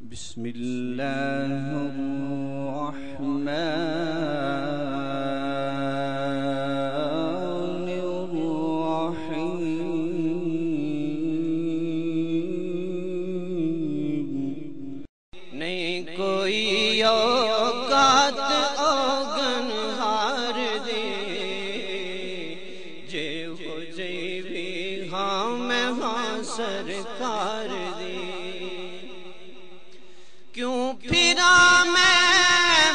بسم الله الرحمن الرحيم نہیں کوئی اوقات اوگن ہار دے جے ہو جئی بھی ہاں میں ہاں سرکار دے کیوں پھرا میں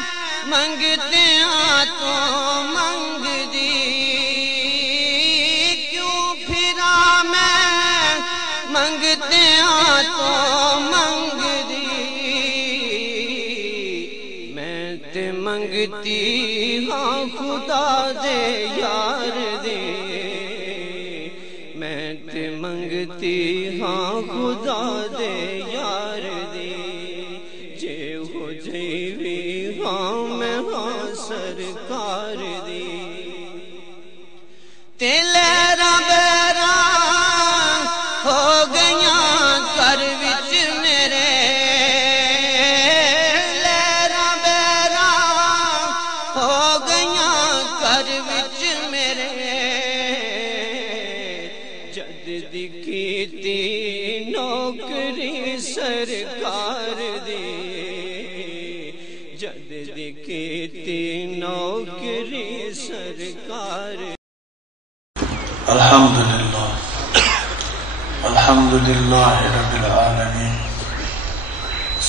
منگتے تو منگ دی کیوں پھرا میں منگتے تو منگ دی میں تے منگتی ہاں خدا دے یار دے میں تے منگتی ہاں خدا دے یار دے ہاں میں ہاں سرکار دی تیلرا بیرا ہو گیاں کر وچ میرے لیرا بیرا ہو گیاں کر وچ میرے جد دی کیتی نوکری سرکار دی جد دیکھتی نوکری سرکار الحمدللہ الحمدللہ رب العالمین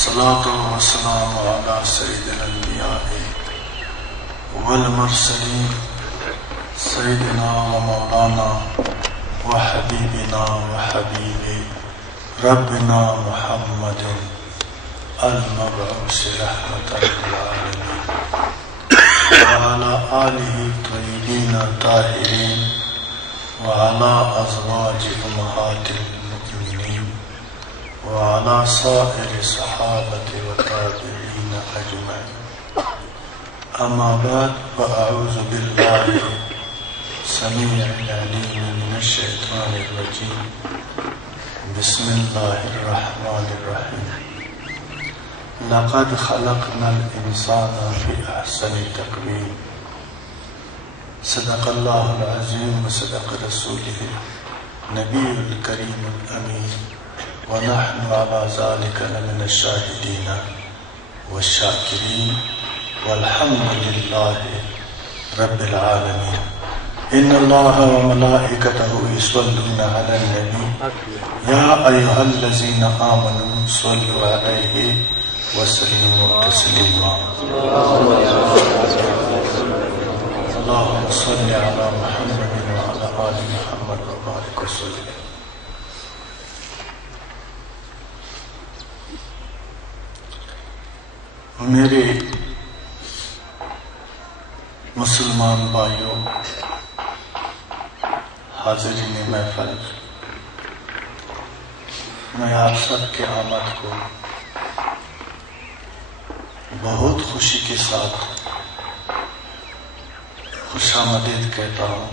صلاۃ والسلام علی سید الانبیاء والمرسلین سیدنا و مولانا و حبیبنا و حبیب ربنا محمد المبعوث رحمة للعالمين وعلى آله الطيبين الطاهرين وعلى أزواج أمهات المؤمنين وعلى سائر الصحابة والتابعين أجمعين أما بعد فأعوذ بالله السميع العليم من الشيطان الرجيم بسم الله الرحمن الرحيم لقد خلقنا الإنسان في أحسن تقويم صدق الله العظيم وصدق رسوله نبي الكريم الأمين ونحن على ذلك لمن الشاهدين والشاكرين والحمد لله رب العالمين إن الله وملائكته يصلون على النبي يا أيها الذين آمنوا صلوا عليه وسلموا تسليما اللهم صل على محمد وعلى آل محمد وبارك وسلم میرے مسلمان بھائیوں حاضرین محفل میں آپ سب کے آمد کو بہت خوشی کے ساتھ خوش آمدید کہتا ہوں۔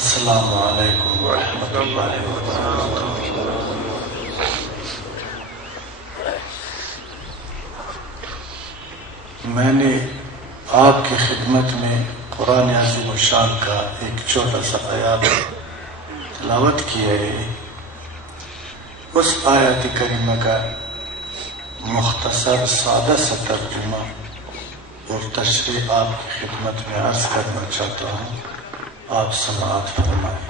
السلام علیکم ورحمۃ اللہ وبرکاتہ۔ میں نے آپ کی خدمت میں قرآن عظیم الشان کا ایک چھوٹا سا آیات تلاوت کی ہے۔ اس آیت کریمہ کا مختصر سادہ سا ترجمہ اور تشریح آپ کی خدمت میں عرض کرنا چاہتا ہوں، آپ سماعت فرمائیں۔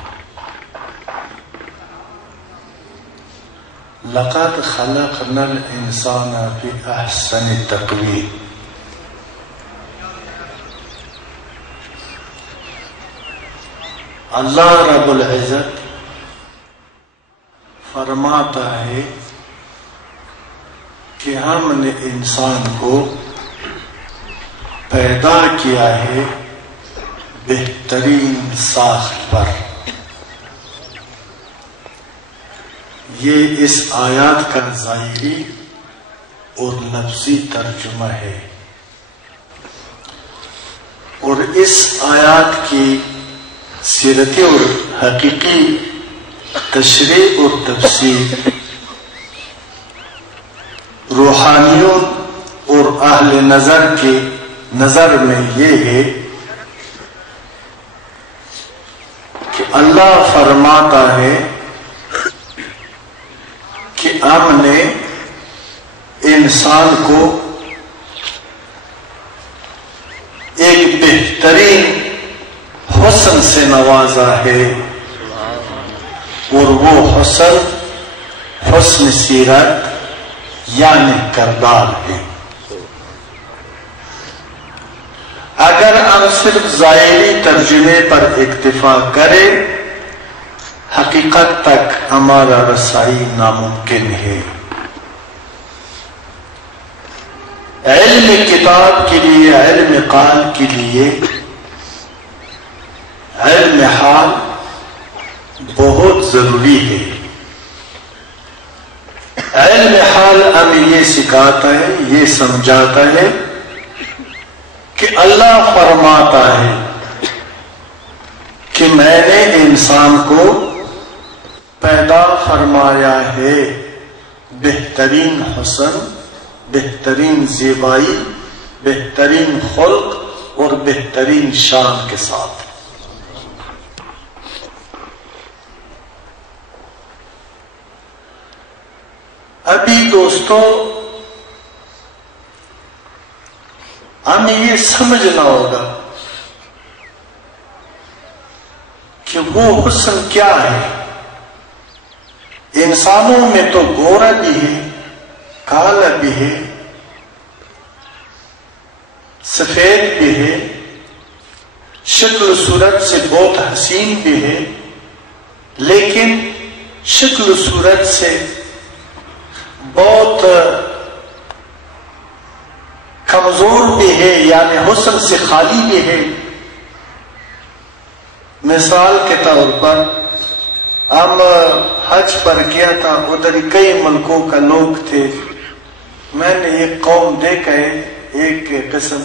لقد خلقنا الانسان فی احسن تقویم۔ اللہ رب العزت فرماتا ہے کہ ہم نے انسان کو پیدا کیا ہے بہترین ساخت پر۔ یہ اس آیات کا ظاہری اور لفظی ترجمہ ہے، اور اس آیات کی سیرتی اور حقیقی تشریح اور تفسیر اہل نظر کی نظر میں یہ ہے کہ اللہ فرماتا ہے کہ ہم نے انسان کو ایک بہترین حسن سے نوازا ہے، اور وہ حسن سیرت یعنی کردار ہے۔ اگر ہم صرف ظاہری ترجمے پر اکتفا کریں، حقیقت تک ہمارا رسائی ناممکن ہے۔ علم کتاب کے لیے، علم قال کے لیے علم حال بہت ضروری ہے۔ علم حال ہمیں یہ سکھاتا ہے، یہ سمجھاتا ہے کہ اللہ فرماتا ہے کہ میں نے انسان کو پیدا فرمایا ہے بہترین حسن، بہترین زیبائی، بہترین خلق اور بہترین شان کے ساتھ۔ ابھی دوستو ہمیں یہ سمجھنا ہوگا کہ وہ حسن کیا ہے۔ انسانوں میں تو گورا بھی ہے، کالا بھی ہے، سفید بھی ہے، شکل صورت سے بہت حسین بھی ہے، لیکن شکل صورت سے بہت کمزور بھی ہے، یعنی حسن سے خالی بھی ہے۔ مثال کے طور پر ہم حج پر گیا تھا، ادھر کئی ملکوں کا لوگ تھے، میں نے ایک قوم دیکھا ہے، ایک قسم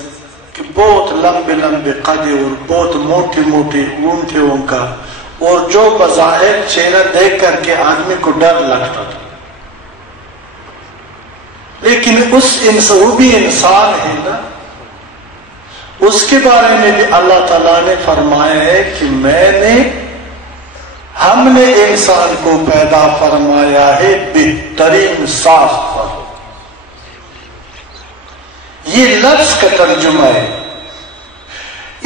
کہ بہت لمبے لمبے قد اور بہت موٹے موٹے اونٹ تھے ان کا، اور جو بظاہر چہرہ دیکھ کر کے آدمی کو ڈر لگتا تھا، لیکن وہ بھی انسان ہے نا۔ اس کے بارے میں بھی اللہ تعالیٰ نے فرمایا ہے کہ ہم نے انسان کو پیدا فرمایا ہے بہترین ساخت پر۔ یہ لفظ کا ترجمہ ہے۔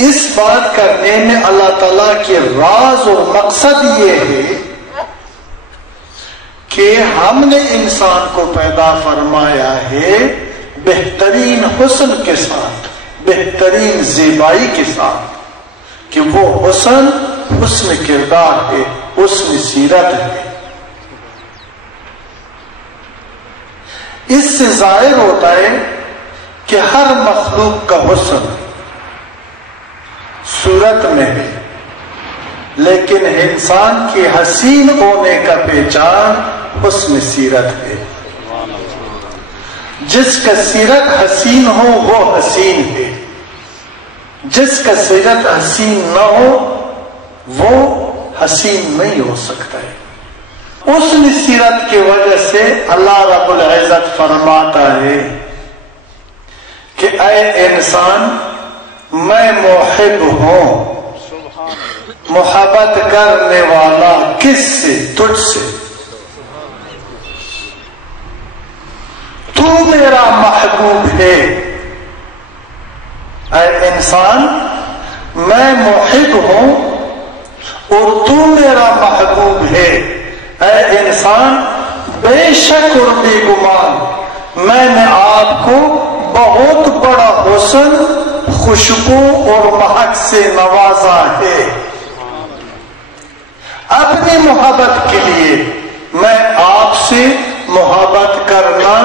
اس بات کرنے میں اللہ تعالیٰ کے راز اور مقصد یہ ہے کہ ہم نے انسان کو پیدا فرمایا ہے بہترین حسن کے ساتھ، بہترین زیبائی کے ساتھ، کہ وہ حسن کردار ہے، حسن سیرت ہے۔ اس سے ظاہر ہوتا ہے کہ ہر مخلوق کا حسن صورت میں ہے، لیکن انسان کی حسین ہونے کا پہچان حسن سیرت ہے۔ جس کا سیرت حسین ہو وہ حسین ہے، جس کا سیرت حسین نہ ہو وہ حسین نہیں ہو سکتا ہے۔ حسن سیرت کی وجہ سے اللہ رب العزت فرماتا ہے کہ اے انسان میں محب ہوں، محبت کرنے والا کس سے؟ تجھ سے۔ تو میرا محبوب ہے۔ اے انسان میں محب ہوں اور تو میرا محبوب ہے۔ اے انسان بے شک اور بے گمان میں نے آپ کو بہت بڑا حسن، خوشبو اور مہک سے نوازا ہے۔ اپنی محبت کے لیے میں آپ سے محبت کرنا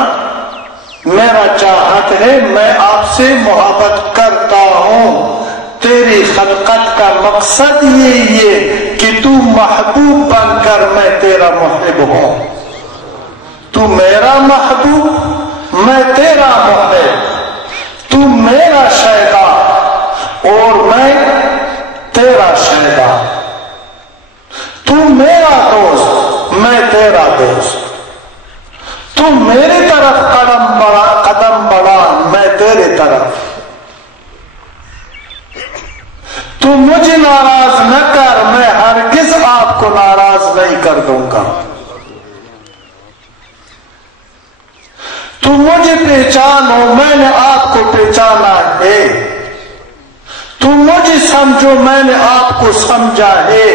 میرا چاہت ہے، میں آپ سے محبت کرتا ہوں۔ تیری خلقت کا مقصد یہی ہے کہ تو محبوب بن کر میں تیرا محب ہوں۔ تو میرا محبوب، میں تیرا محب، تو میرا شیدا اور میں تیرا شیدا، تو میرا دوست میں تیرا دوست، تو میری طرف قدم بڑھا میں تیرا طرف، تو مجھے ناراض نہ کر، میں ہرگز آپ کو ناراض نہیں کر دوں گا۔ تو مجھے پہچانو، میں نے آپ کو پہچانا ہے، تم مجھے سمجھو، میں نے آپ کو سمجھا ہے،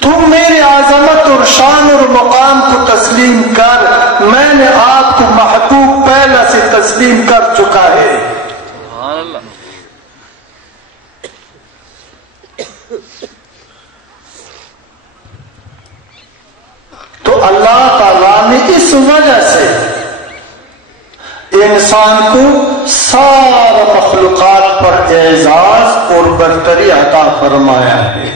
تم میری عظمت اور شان اور مقام کو تسلیم کر، میں نے آپ کو محبوب پہلے سے تسلیم کر چکا ہے۔ تو اللہ تعالیٰ نے اس وجہ سے انسان کو سارا مخلوقات پر اعزاز اور برتری عطا فرمایا ہے۔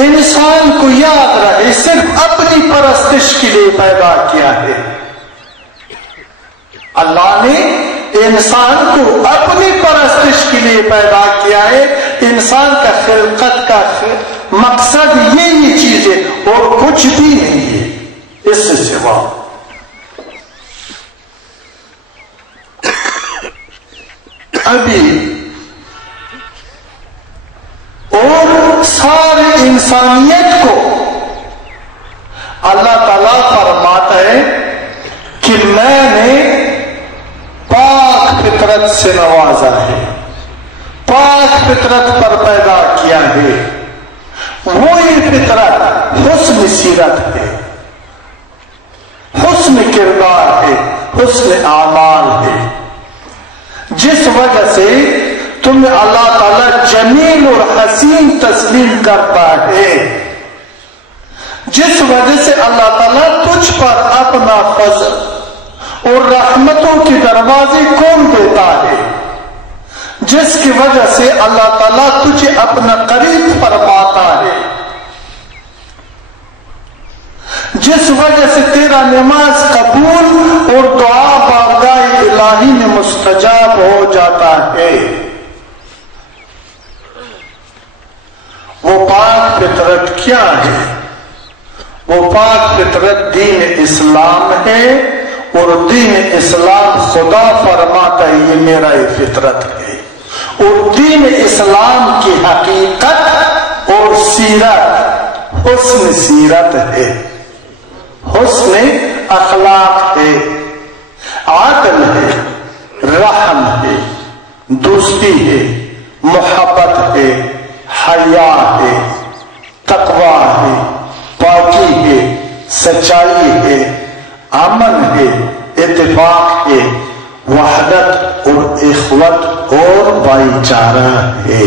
انسان کو یاد رہے صرف اپنی پرستش کے لیے پیدا کیا ہے۔ اللہ نے انسان کو اپنی پرستش کے لیے پیدا کیا ہے۔ انسان کا خلقت کا مقصد یہی چیز ہے اور کچھ بھی نہیں ہے اس سے سوا۔ ابھی اور سارے انسانیت کو اللہ تعالیٰ فرماتا ہے کہ میں نے پاک فطرت سے نوازا ہے، پاک فطرت پر پیدا کیا ہے۔ وہی فطرت حسن سیرت ہے، حسن کردار ہے، حسن اعمال ہے، جس وجہ سے تمہیں اللہ تعالیٰ جمیل اور حسین تسلیم کرتا ہے، جس وجہ سے اللہ تعالیٰ تجھ پر اپنا فضل اور رحمتوں کے دروازے کھول دیتا ہے، جس کی وجہ سے اللہ تعالیٰ تجھے اپنا قریب فرماتا ہے، جس وجہ سے تیرا نماز قبول اور دعا بارگاہ الہی میں مستجاب ہو جاتا ہے۔ وہ پاک فطرت کیا ہے؟ وہ پاک فطرت دین اسلام ہے، اور دین اسلام خدا فرماتا ہے یہ میرا فطرت ہے، اور دین اسلام کی حقیقت اور سیرت حسن سیرت ہے، حسن اخلاق ہے، عدل ہے، رحم ہے، دوستی ہے، محبت ہے، حیا ہے، تقوی ہے، پاکی ہے، سچائی ہے، امن ہے، اتفاق ہے، وحدت اور اخوت اور بھائی چارہ ہے۔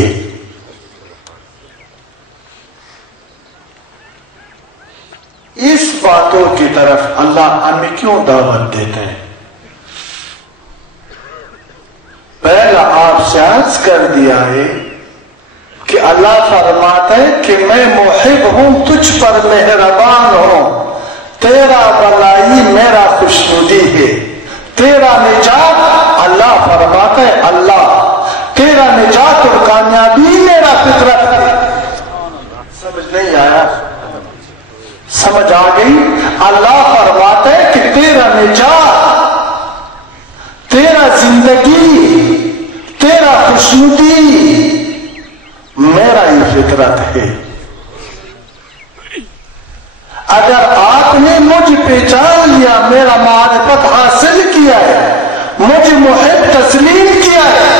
اس باتوں کی طرف اللہ ہمیں کیوں دعوت دیتے ہیں؟ پہلا آپ سے عرض کر دیا ہے کہ اللہ فرماتا ہے کہ میں محب ہوں، تجھ پر مہربان ہوں، تیرا بلائی میرا خوشنودی ہے، تیرا نجات اللہ فرماتا ہے اللہ تیرا نجات اور کامیابی میرا فطرت ہے۔ سمجھ نہیں آیا؟ سمجھ آ گئی؟ اللہ فرماتا ہے کہ تیرا نجات، تیرا زندگی، تیرا خوشنودی میرا ہی فطرت ہے۔ اگر آپ نے مجھ پہچان لیا، میرا معرفت حاصل کیا ہے، مجھے محب تسلیم کیا ہے،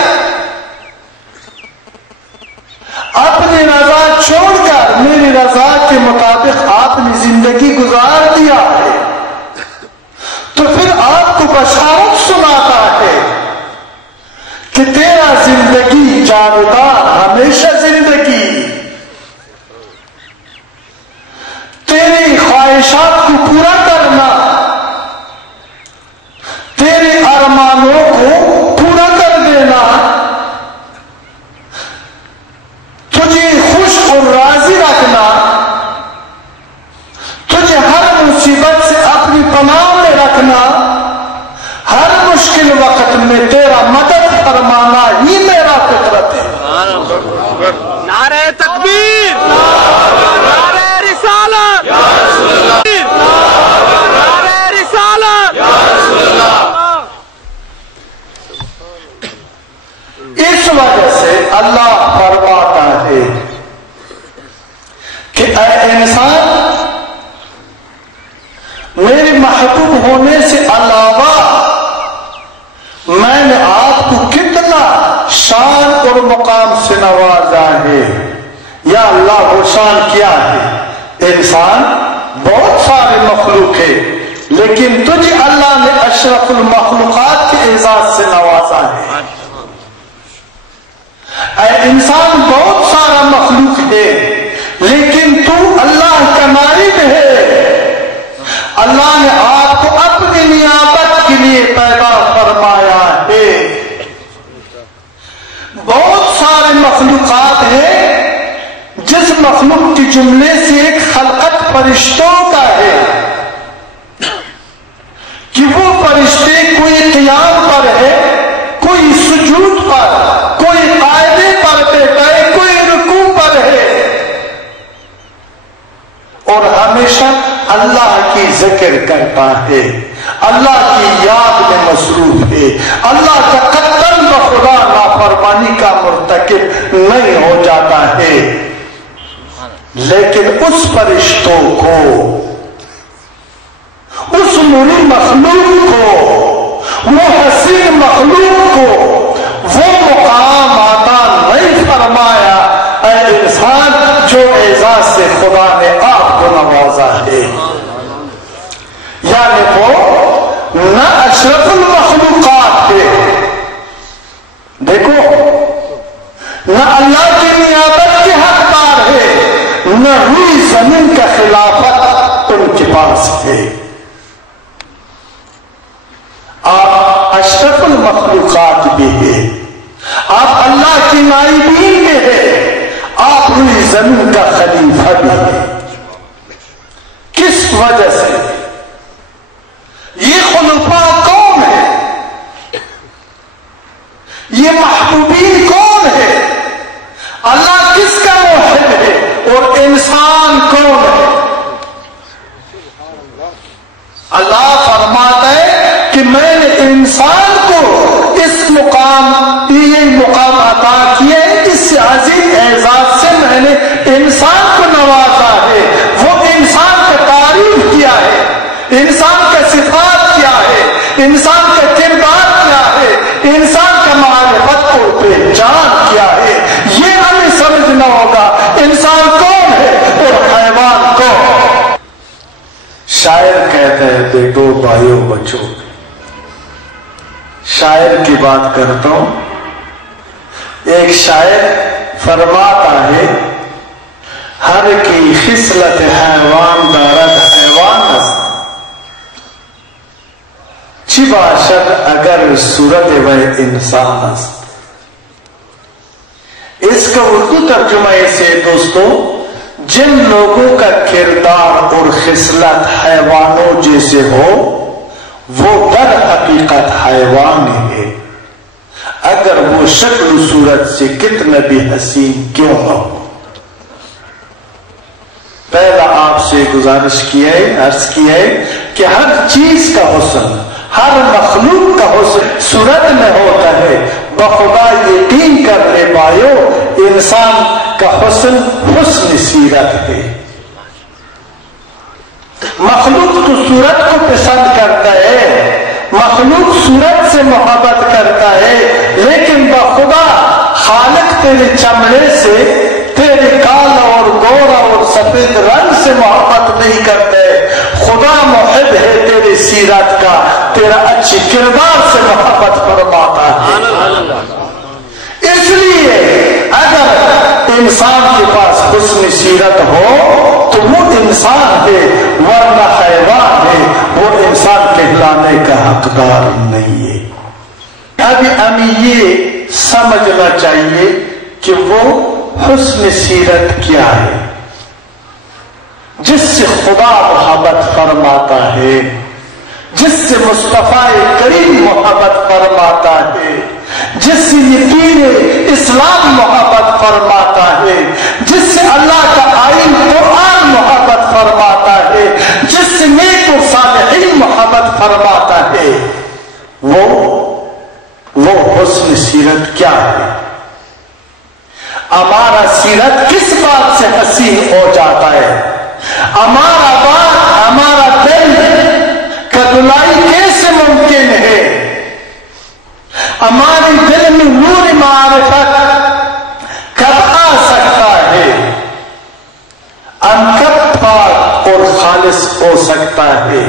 اپنی رضا چھوڑ کر میری رضا کے مطابق آپ نے زندگی گزار دیا ہے، تو پھر آپ کو بشارت سناتا ہے کہ تیرا زندگی جاودان، ہمیشہ زندگی، تیری خواہشات کو پورا کرنا، تیرے ارمانوں کو پورا کر دینا، تجھے خوش اور راضی رکھنا، تجھے ہر مصیبت سے اپنی پناہ میں رکھنا، ہر مشکل وقت میں تیرا مدد فرمانا ہی میرا فطرت ہے۔ نعرہ تکبیر، نعرہ رسالت، نعرہ رسالت۔ اللہ فرماتا ہے کہ اے انسان، میرے محبوب ہونے سے علاوہ میں نے آپ کو کتنا شان اور مقام سے نوازا ہے۔ یا اللہ وہ شان کیا ہے؟ انسان بہت سارے مخلوق ہے، لیکن تجھے اللہ نے اشرف المخلوقات کے اعزاز سے نوازا ہے۔ اے انسان بہت سارا مخلوق ہے، لیکن تو اللہ کا نائب ہے۔ اللہ نے آپ کو اپنی نیابت کے لیے پیدا فرمایا ہے۔ بہت سارے مخلوقات ہیں، جس مخلوق کے جملے سے ایک خلقت فرشتوں کا ہے کہ وہ فرشتے کوئی قیام پر ہے، کوئی سجود پر، کوئی قاعدے پر بیٹھا ہے، کوئی رکوع پر ہے، اور ہمیشہ اللہ کی ذکر کرتا ہے، اللہ کی یاد میں مصروف ہے، اللہ کا قطعاً بخدا نافرمانی کا مرتکب نہیں ہو جاتا ہے۔ لیکن اس فرشتوں کو، اس نوری مخلوق کو، وہ حسین مخلوق کو وہ مقام عطا نہیں فرمایا اے انسان جو اعزاز سے خدا نے آپ کو نوازا ہے۔ یعنی وہ نہ اشرف المخلوقات ہے، دیکھو، نہ اللہ کی نیابت کے حقدار ہے، نہ ہوئی زمین کا خلافت ان کے پاس ہے۔ آپ اشرف المخلوقات بھی ہیں، آپ اللہ کی نائبین بھی ہیں، آپ ہوئی زمین کا خلیفہ بھی ہیں۔ کس وجہ سے؟ یہ خلفاء کون ہے؟ یہ محبوبین کون ہے؟ اللہ کس کا محب ہے اور انسان کون ہے؟ اللہ فرماتا ہے کہ میں نے انسان کو اس مقام عطا کیے، اس سے عظیم اعزاز سے میں نے انسان کو نوازا ہے۔ وہ انسان کا تعریف کیا ہے، انسان کا صفات کیا ہے، انسان کا کردار کیا ہے، انسان کا معرفت کو پہچان کیا ہے، یہ ہمیں سمجھنا ہوگا انسان کون ہے اور حیوان کون۔ شاعر کہتا ہے، بیٹو بھائیو بچوں، شاعر کی بات کرتا ہوں۔ ایک شاعر فرماتا ہے، ہر کی خصلت حیوان دارد حیوان است، چی باشد اگر صورت و انسان است۔ اس کا اردو ترجمہ ایسے دوستو، جن لوگوں کا کردار اور خصلت حیوانوں جیسے ہو وہ در حقیقت حیوان ہے، اگر وہ شکل و صورت سے کتنا بھی حسین کیوں نہ ہو۔ پہلا آپ سے گزارش کی ہے، عرض کی ہے کہ ہر چیز کا حسن، ہر مخلوق کا حسن صورت میں ہوتا ہے۔ بخدا یقین کر لے بھائیو، انسان کا حسن حسن سیرت ہے۔ مخلوق تو صورت کو پسند کرتا ہے، مخلوق صورت سے محبت کرتا ہے، لیکن بخدا خالق تیرے چمڑے سے، تیرے کالا اور گورا اور سفید رنگ سے محبت نہیں کرتے۔ خدا محب ہے تیرے سیرت کا، تیرا اچھی کردار سے محبت فرماتا ہے۔ اس لیے اگر انسان کے پاس حسن سیرت ہو تو وہ انسان ہے، ورنہ حیوان ہے، وہ انسان کہلانے کا حقدار نہیں ہے۔ ابھی ہمیں یہ سمجھنا چاہیے کہ وہ حسن سیرت کیا ہے جس سے خدا محبت فرماتا ہے، جس سے مصطفیٰ کریم محبت فرماتا ہے، جس سے یقین اسلام محبت فرماتا ہے، جس سے اللہ کا آئین قرآن محبت فرماتا ہے، جس سے نیک و صالحین محبت فرماتا ہے۔ وہ حسن سیرت کیا ہے؟ ہمارا سیرت کس بات سے حسین ہو جاتا ہے؟ ہمارا بات، ہمارا دل کا دلائی کیسے ممکن ہے؟ ہماری دل میں نور معرفت کب آ سکتا ہے؟ ہم کب پاک اور خالص ہو سکتا ہے؟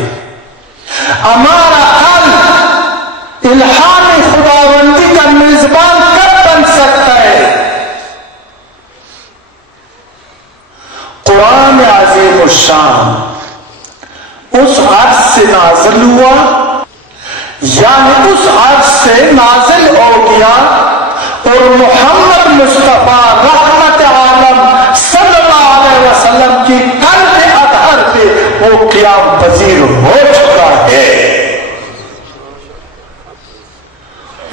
ہمارا قلب الہام خداوندی کا میزبان کب بن سکتا ہے؟ قرآن عظیم الشان اس عرض سے نازل ہوا، یعنی اس عرض سے نازل ہو گیا، اور محمد مصطفیٰ رحمت عالم صلی اللہ علیہ وسلم کی قلب اطہر پہ وہ قیام پذیر ہو چکا ہے۔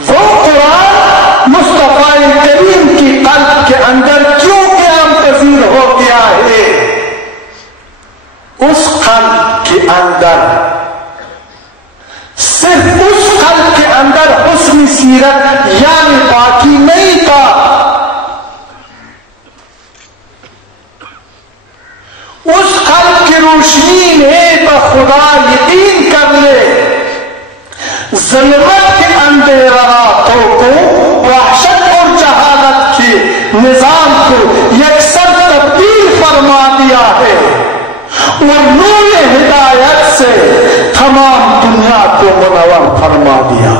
وہ قرآن مصطفیٰ کریم کی قلب کے اندر کیوں قیام پذیر ہو گیا ہے؟ اس قلب کے اندر، صرف اس قلب کے اندر حسن سیرت یعنی باقی نہیں تھا، اس قلب کی روشنی میں بخدا یقین کر لے، ظلمت کے اندھیرا راتوں کو، وحشت اور جہالت کے نظام کو یکسر تبدیل فرما دیا ہے، اور نور ہدایت سے تمام دنیا کو منور فرما دیا۔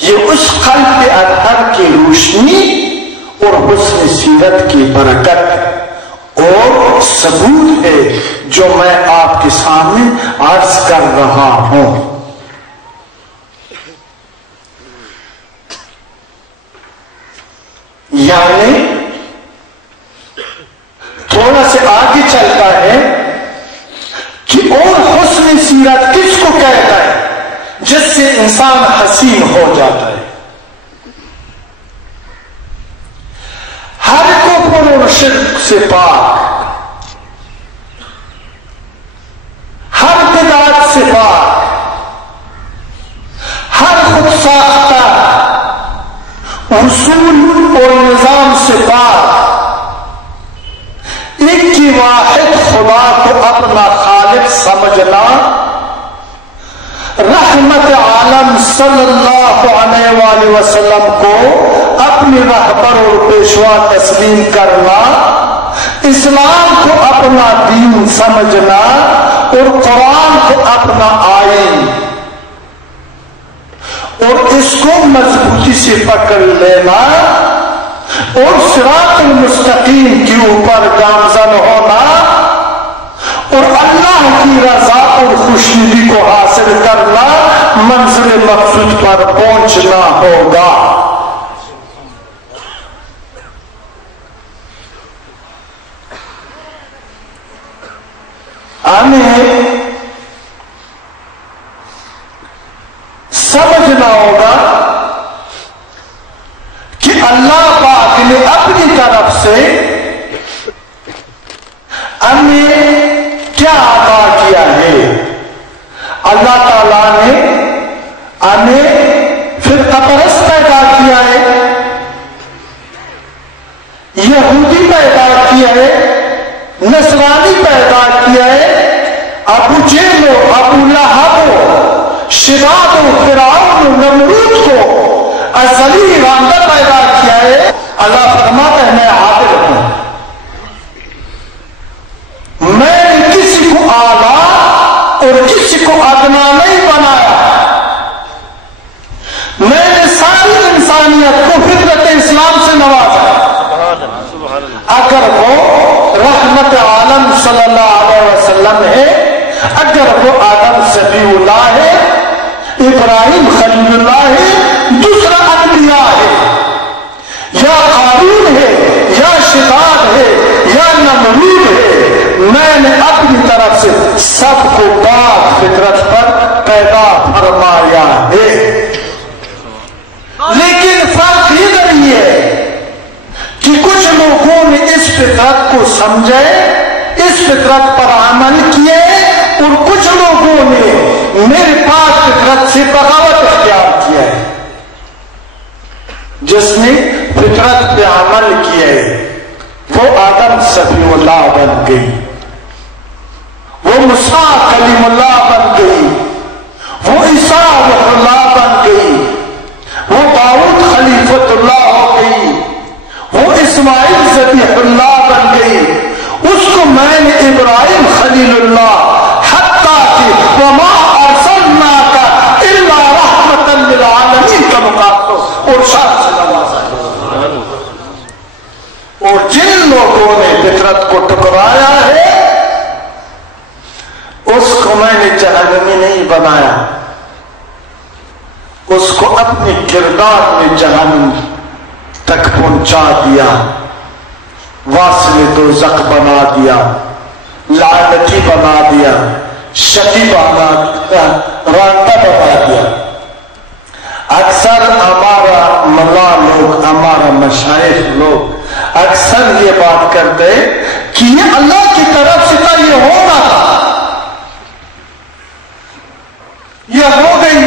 یہ اس قلب اطہر کی روشنی اور حسن سیرت کی برکت اور ثبوت ہے جو میں آپ کے سامنے عرض کر رہا ہوں۔ یعنی تھوڑا سے آگے چلتا ہے کہ اور حسن سیرت کس کو کہتا ہے؟ جس سے انسان حسین ہو جاتا ہے۔ ہر کفر اور شرک سے پاک، ہر بدعت سے پاک، ہر خود ساختہ اصول اور نظام سے پاک، ایک ہی واحد خدا کو اپنا خالق سمجھنا، رحمت عالم صلی اللہ علیہ وآلہ وسلم کو اپنی رہبر اور پیشوا تسلیم کرنا، اسلام کو اپنا دین سمجھنا اور قرآن کو اپنا آئین، اور اس کو مضبوطی سے پکڑ لینا اور صراط المستقیم کے اوپر گامزن ہونا اور اللہ کی رضا اور خوشنودی کو حاصل کرنا، منزل مقصود پر پہنچنا ہوگا۔ ہمیں سمجھنا ہوگا کہ اللہ پاک نے اپنی طرف سے ہمیں کیا عطا کیا ہے۔ اللہ تعالیٰ نے ہمیں فرقہ پرست پیدا کیا ہے، یہودی پیدا کیا ہے، نصرانی پیدا کیا ہے، ابو جہل و ابو لہب و شداد و فرعون و نمرود کو ازلی ارادہ پیدا کیا ہے۔ اللہ فرماتا ہے میں عادل ہوں، میں نے کسی کو اعلیٰ اور کسی کو ادنا نہیں بنایا، میں نے ساری انسانیت کو فطرت اسلام سے نوازا۔ اگر وہ رحمت عالم صلی اللہ علیہ وسلم ہے، اگر وہ آدم صفی اللہ ہے، ابراہیم خلیل اللہ ہے، دوسرا انبیاء ہے، یا قارون ہے، یا شداد ہے، یا نمرود ہے، میں نے اپنی طرف سے سب کو پاک فطرت پر پیدا فرمایا ہے۔ لیکن فرق یہ نہیں ہے کہ کچھ لوگوں نے اس فطرت کو سمجھے، اس فطرت پر عمل کیے، اور کچھ لوگوں نے میرے پاک فطرت سے بغاوت اختیار کیا ہے۔ جس نے فطرت پہ عمل عمل کیے وہ آدم صفی اللہ بن گئی، وہ موسیٰ کلیم اللہ بن گئی، وہ عیسیٰ روح اللہ بن گئی، وہ داؤد خلیفۃ اللہ ہو گئی، وہ اسماعیل ذبیح اللہ بن گئی، اس کو میں نے ابراہیم خلیل اللہ حتیٰ کہ وما ارسلناک الا رحمۃ للعالمین کا مقام تو ارشاد سے نوازا ہے۔ اور جن لوگوں نے فطرت کو ٹکرایا ہے اس کو میں نے جہنمی نہیں بنایا، اس کو اپنے کردار میں جہنم تک پہنچا دیا، واصل دوزخ بنا دیا، لعنتی بنا دیا، شقی بنا دیا، رانتا بنا دیا۔ اکثر ہمارا ملا لوگ، ہمارا مشائخ لوگ اکثر یہ بات کرتے کہ یہ اللہ کی طرف سے تھا، یہ ہونا تھا، یہ ہو گئی۔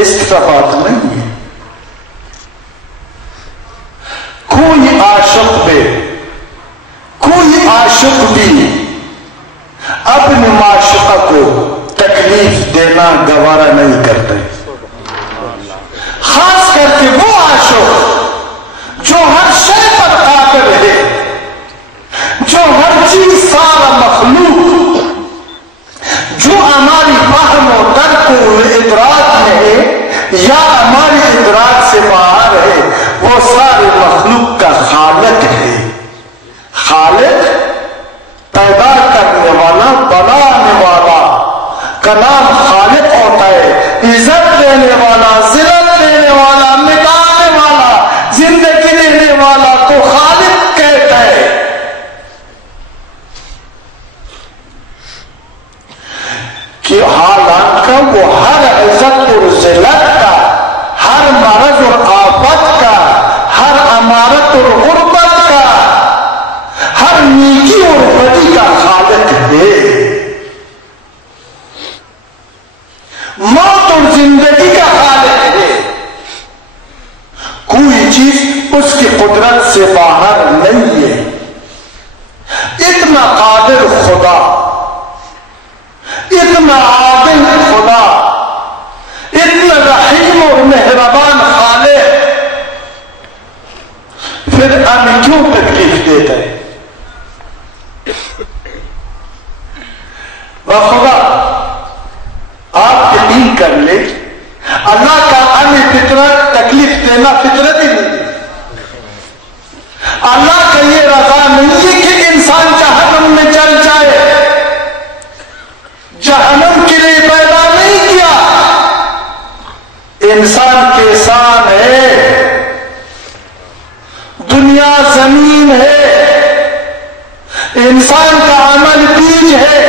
اس طرح بات نہیں ہے۔ کوئی عاشق بھی اپنے معشوقہ کو تکلیف دینا گوارا نہیں کرتے، خاص کر کے وہ عاشق جو ہر شے پر قادر ہے، جو ہر چیز سارا مخلوق جو ہماری فہم و درک و ادراک میں ہے یا ہماری ادراک سے باہر ہے، وہ سارے مخلوق کا خالق ہے۔ خالق پیدا کرنے والا، بنانے والا کا نام خالق ہوتا ہے، عزت دینے والا، ذلت دینے والا، مٹانے والا، زندگی دینے والا کو خالق کہتا ہے۔ کہ حالانکہ وہ ہر عزت اور ذلت کا، ہر مرض اور آفت کا، ہر امارت اور غربت کا، ہر نیکی اور بدی کا خالق ہے۔ موت اور زندگی کا خالق ہے۔ کوئی چیز اس کی قدرت سے باہر نہیں ہے۔ اتنا قادر خدا، اتنا عادل خدا، اتنا رحیم اور مہربان خالق پھر ہمیں کیوں تکلیف دیتا ہے؟ خدا آپ یقین کر لیں، اللہ کا ہمیں فطرت تکلیف دینا فطرت ہی نہیں ہے۔ اللہ کا یہ رضا نہیں ہے کہ انسان جہنم میں چل جائے، جہنم کے لیے پیدا نہیں کیا۔ انسان کے سان ہے، دنیا زمین ہے، انسان کا عمل بیج ہے،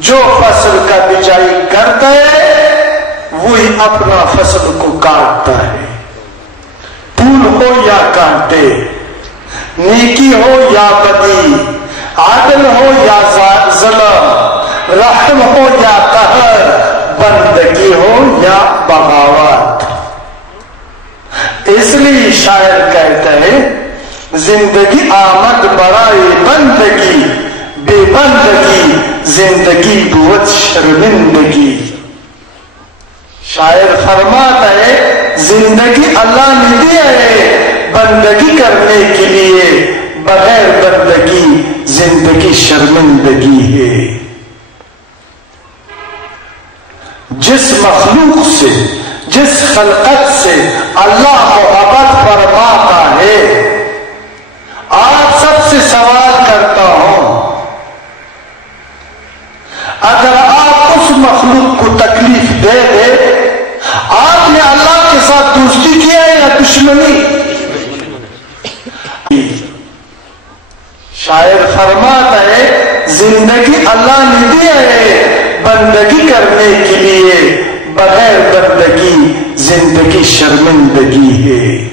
جو فصل کا بجائی کرتا ہے وہی اپنا فصل کو کاٹتا ہے۔ پھول ہو یا کانٹے، نیکی ہو یا بدی، عادل ہو یا ظلم، رحم ہو یا قہر، بندگی ہو یا بغاوت۔ اس لیے شاعر کہتا ہے زندگی آمد برائے بندگی، بے بندگی زندگی بہت شرمندگی۔ شاعر فرماتا ہے زندگی اللہ نے دی ہے بندگی کرنے کے لیے، بغیر بندگی زندگی شرمندگی ہے۔ جس مخلوق سے، جس خلقت سے اللہ محبت فرماتا ہے، آپ سب سے سوال کرتا ہوں، اگر آپ اس مخلوق کو تکلیف دے دے، آپ نے اللہ کے ساتھ دوستی کیا ہے یا دشمنی؟ شاعر فرماتا ہے زندگی اللہ نے دی ہے بندگی کرنے کے لیے، بغیر بندگی زندگی شرمندگی ہے۔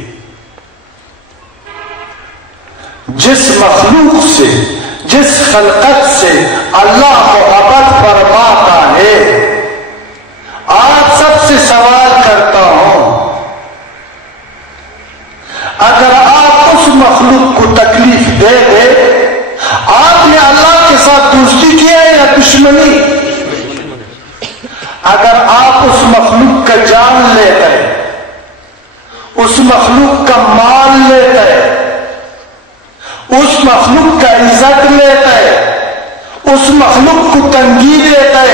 جس مخلوق سے، جس خلقت سے اللہ محبت فرماتا ہے، آپ سب سے سوال کرتا ہوں، مخلوق کو تکلیف دے دے، آپ نے اللہ کے ساتھ دوستی کی ہے یا دشمنی؟ اگر آپ اس مخلوق کا جان لیتے، اس مخلوق کا مال لیتے، اس مخلوق کا عزت لیتے، اس مخلوق کو تنگی دیتے،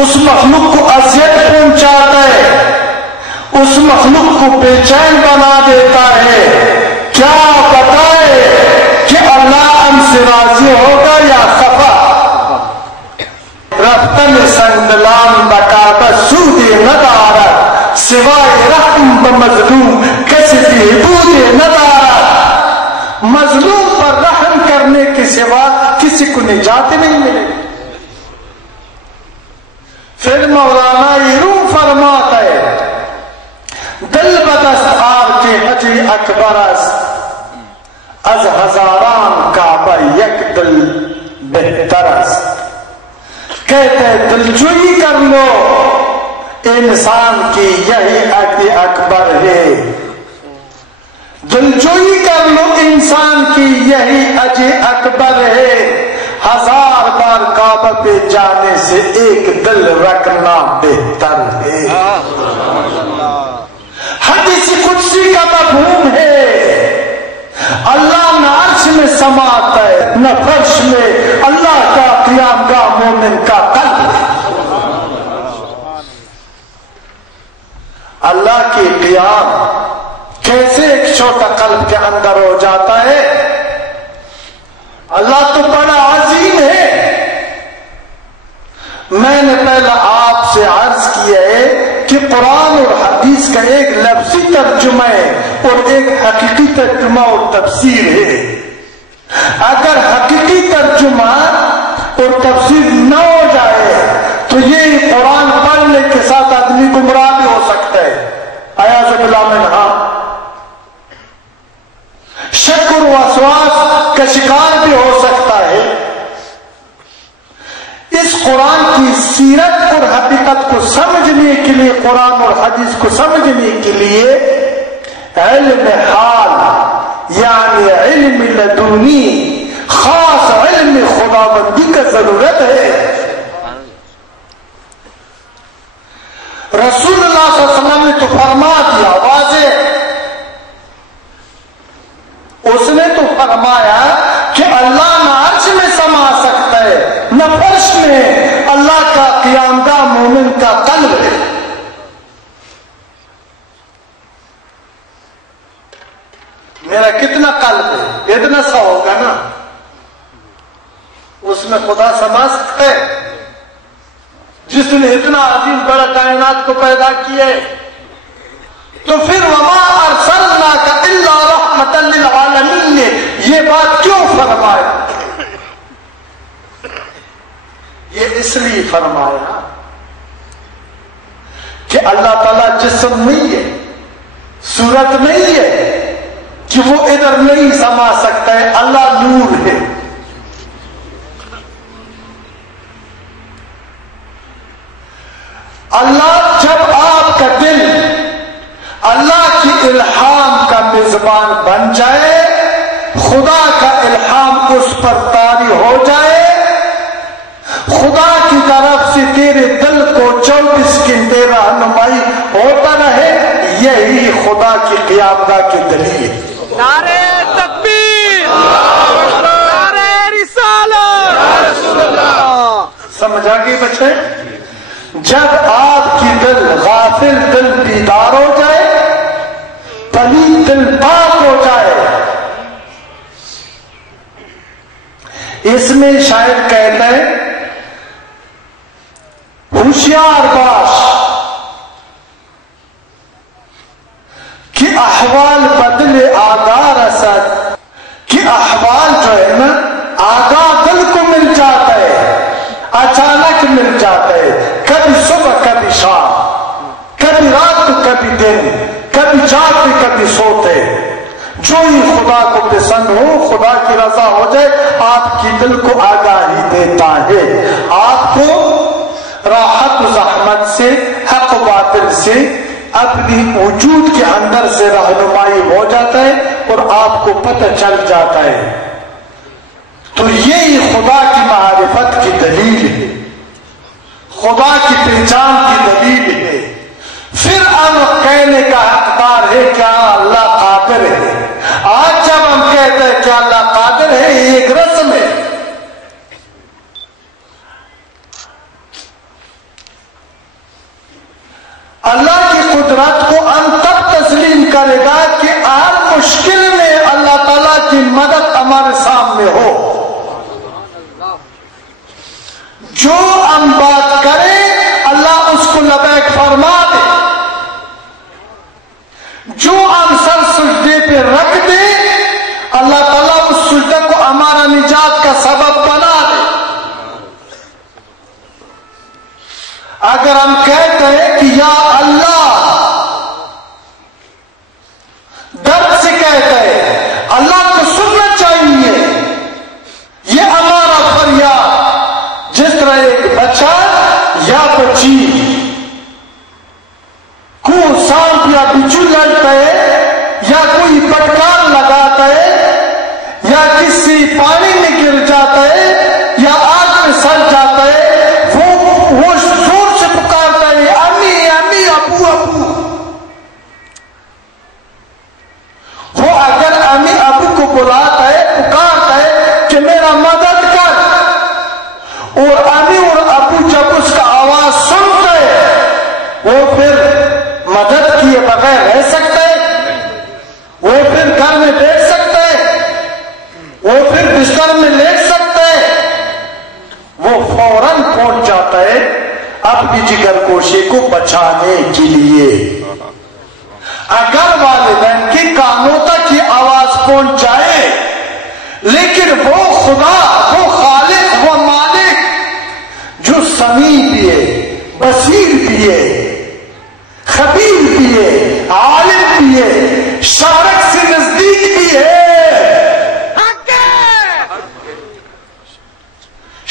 اس مخلوق کو اذیت پہنچاتے، اس مخلوق کو بے چین بنا دیتا ہے، کیا بتائے کہ اللہ ہم سے راضی ہوگا یا خفا؟ رفتن سندلان بکابہ سود ندارت، سوائے رحم بمظلوم کسی بھی بود ندارت۔ مظلوم پر رحم کرنے کے سوا کسی کو نجات نہیں ملے۔ پھر مولانا یوں فرماتا ہے، دل بدست آر کے حجی اکبر از ہزاران کعبہ یک دل بہتر است۔ کہتے دلجوئی کر لو انسان کی یہی عہد اکبر ہے، دلجوئی کر لو انسان کی یہی عہد اکبر ہے، ہزار بار کعبہ پہ جانے سے ایک دل رکھنا بہتر ہے۔ حدیث قدسی کا مفہوم ہے، اللہ نہ عرش میں سماتا ہے نہ فرش میں، اللہ کا قیام گاہ مومن کا قلب ہے۔ اللہ کی قیام کیسے ایک چھوٹا قلب کے اندر ہو جاتا ہے؟ اللہ تو بڑا عظیم ہے۔ میں نے پہلا آپ سے عرض کیا ہے کہ قرآن اور حدیث کا ایک لفظی ترجمہ ہے اور ایک حقیقی ترجمہ اور تفسیر ہے۔ اگر حقیقی ترجمہ اور تفسیر نہ ہو جائے تو یہ قرآن پڑھنے کے ساتھ آدمی گمراہ بھی ہو سکتا ہے، اعوذ باللہ منہا، شک اور وسواس کا شکار بھی ہو سکتا ہے۔ اس قرآن کی سیرت اور حقیقت کو سمجھنے کے لیے، قرآن اور حدیث کو سمجھنے کے لیے علم حال یعنی علم لدنی، خاص علم خداوندی کا ضرورت ہے۔ رسول اللہ صلی اللہ علیہ وسلم نے تو فرما دیا واضح، اس نے تو فرمایا کہ اللہ نہ عرش میں سما سکتا ہے نہ فرش میں، اللہ کا قیام گاہ مومن کا قلب ہے۔ میرا کتنا قلب ہے؟ اتنا سا ہوگا نا، اس میں خدا سما سکتا ہے جس نے اتنا عظیم بڑا کائنات کو پیدا کیا ہے۔ تو پھر وما ارسلناک الا رحمۃ للعالمین نے یہ بات کیوں فرمایا؟ یہ اس لیے فرمایا کہ اللہ تعالیٰ جسم نہیں ہے، صورت نہیں ہے کہ وہ ادھر نہیں سما سکتا ہے، اللہ نور ہے۔ اللہ جب آپ کا دل اللہ کی الہام کا میزبان بن جائے، خدا کا الہام اس پر طاری ہو جائے، خدا کی طرف سے تیرے دل کو 24 گھنٹے رہنمائی ہوتا رہے، یہی خدا کی قیامگاہ کی دلیل ہے۔ نعرہ تکبیر، نعرہ رسالت۔ سمجھا گئی بچے؟ جب آپ کی دل غافل دل بیدار ہو جائے، پلید دل پاک ہو جائے، اس میں شاید کہتے ہیں ہوشیار باش کہ احوال بدلے آگاہ رسد، کہ احوال جو ہے نا آگاہ دل کو مل جاتا ہے، اچانک مل جاتا ہے، کبھی صبح کبھی شام، کبھی رات تو کبھی دن، کبھی جاگتے کبھی سوتے، جو ہی خدا کو پسند ہو، خدا کی رضا ہو جائے، آپ کی دل کو آگاہی دیتا ہے، آپ کو راحت و زحمت سے، حق و باطل سے، اپنی وجود کے اندر سے رہنمائی ہو جاتا ہے اور آپ کو پتہ چل جاتا ہے. تو یہی خدا کی معرفت کی دلیل ہے، خدا کی پہچان کی دلیل ہے. پھر ہم کہنے کا حقدار ہے کیا اللہ قادر ہے. آج جب ہم کہتے ہیں کہ اللہ قادر ہے، یہ ایک رسم ہے. اللہ کی قدرت کو ہم تب تسلیم کرے گا کہ ہر مشکل میں اللہ تعالیٰ کی مدد ہمارے سامنے ہو. جو ہم بات کریں اللہ اس کو لبیک فرما دے، جو ہم سر سجدے پہ رکھ دے اللہ تعالیٰ اس سجدے کو ہمارا نجات کا سبب بنا دے. اگر ہم کہتے ہیں کہ یا اللہ، درد سے کہتے ہیں اللہ کو سننا چاہیے، یہ ہمارا فریاد. جس طرح ایک بچہ یا بچی کو سانپ یا بچھو لڑتا ہے یا کوئی پٹکار لگاتا ہے یا کسی پانی میں گر جاتا ہے یا آگ میں سڑ جاتا ہے، وہ زور سے پکارتا ہے امی امی، ابو ابو. وہ اگر امی ابو کو بلاتا ہے، پکارتا ہے کہ میرا مدد کر، اور امی اور ابو جب اس کا آواز سنتا ہے وہ پھر مدد کیے بغیر رہ سکتا ہے؟ وہ پھر گھر میں بیٹھ سکتا ہے؟ وہ پھر بستر میں لیٹ سکتا ہے؟ وہ فوراً پہنچ جاتا ہے اپنی جگر گوشے کو بچانے کے لیے. اگر والدین کے کانوں تک یہ آواز پہنچ جائے، لیکن وہ خدا، وہ خالق، وہ مالک جو سمیع بھی ہے، بصیر بھی ہے، خبیر بھی ہے، عالم بھی ہے، شارک سے نزدیک بھی ہے،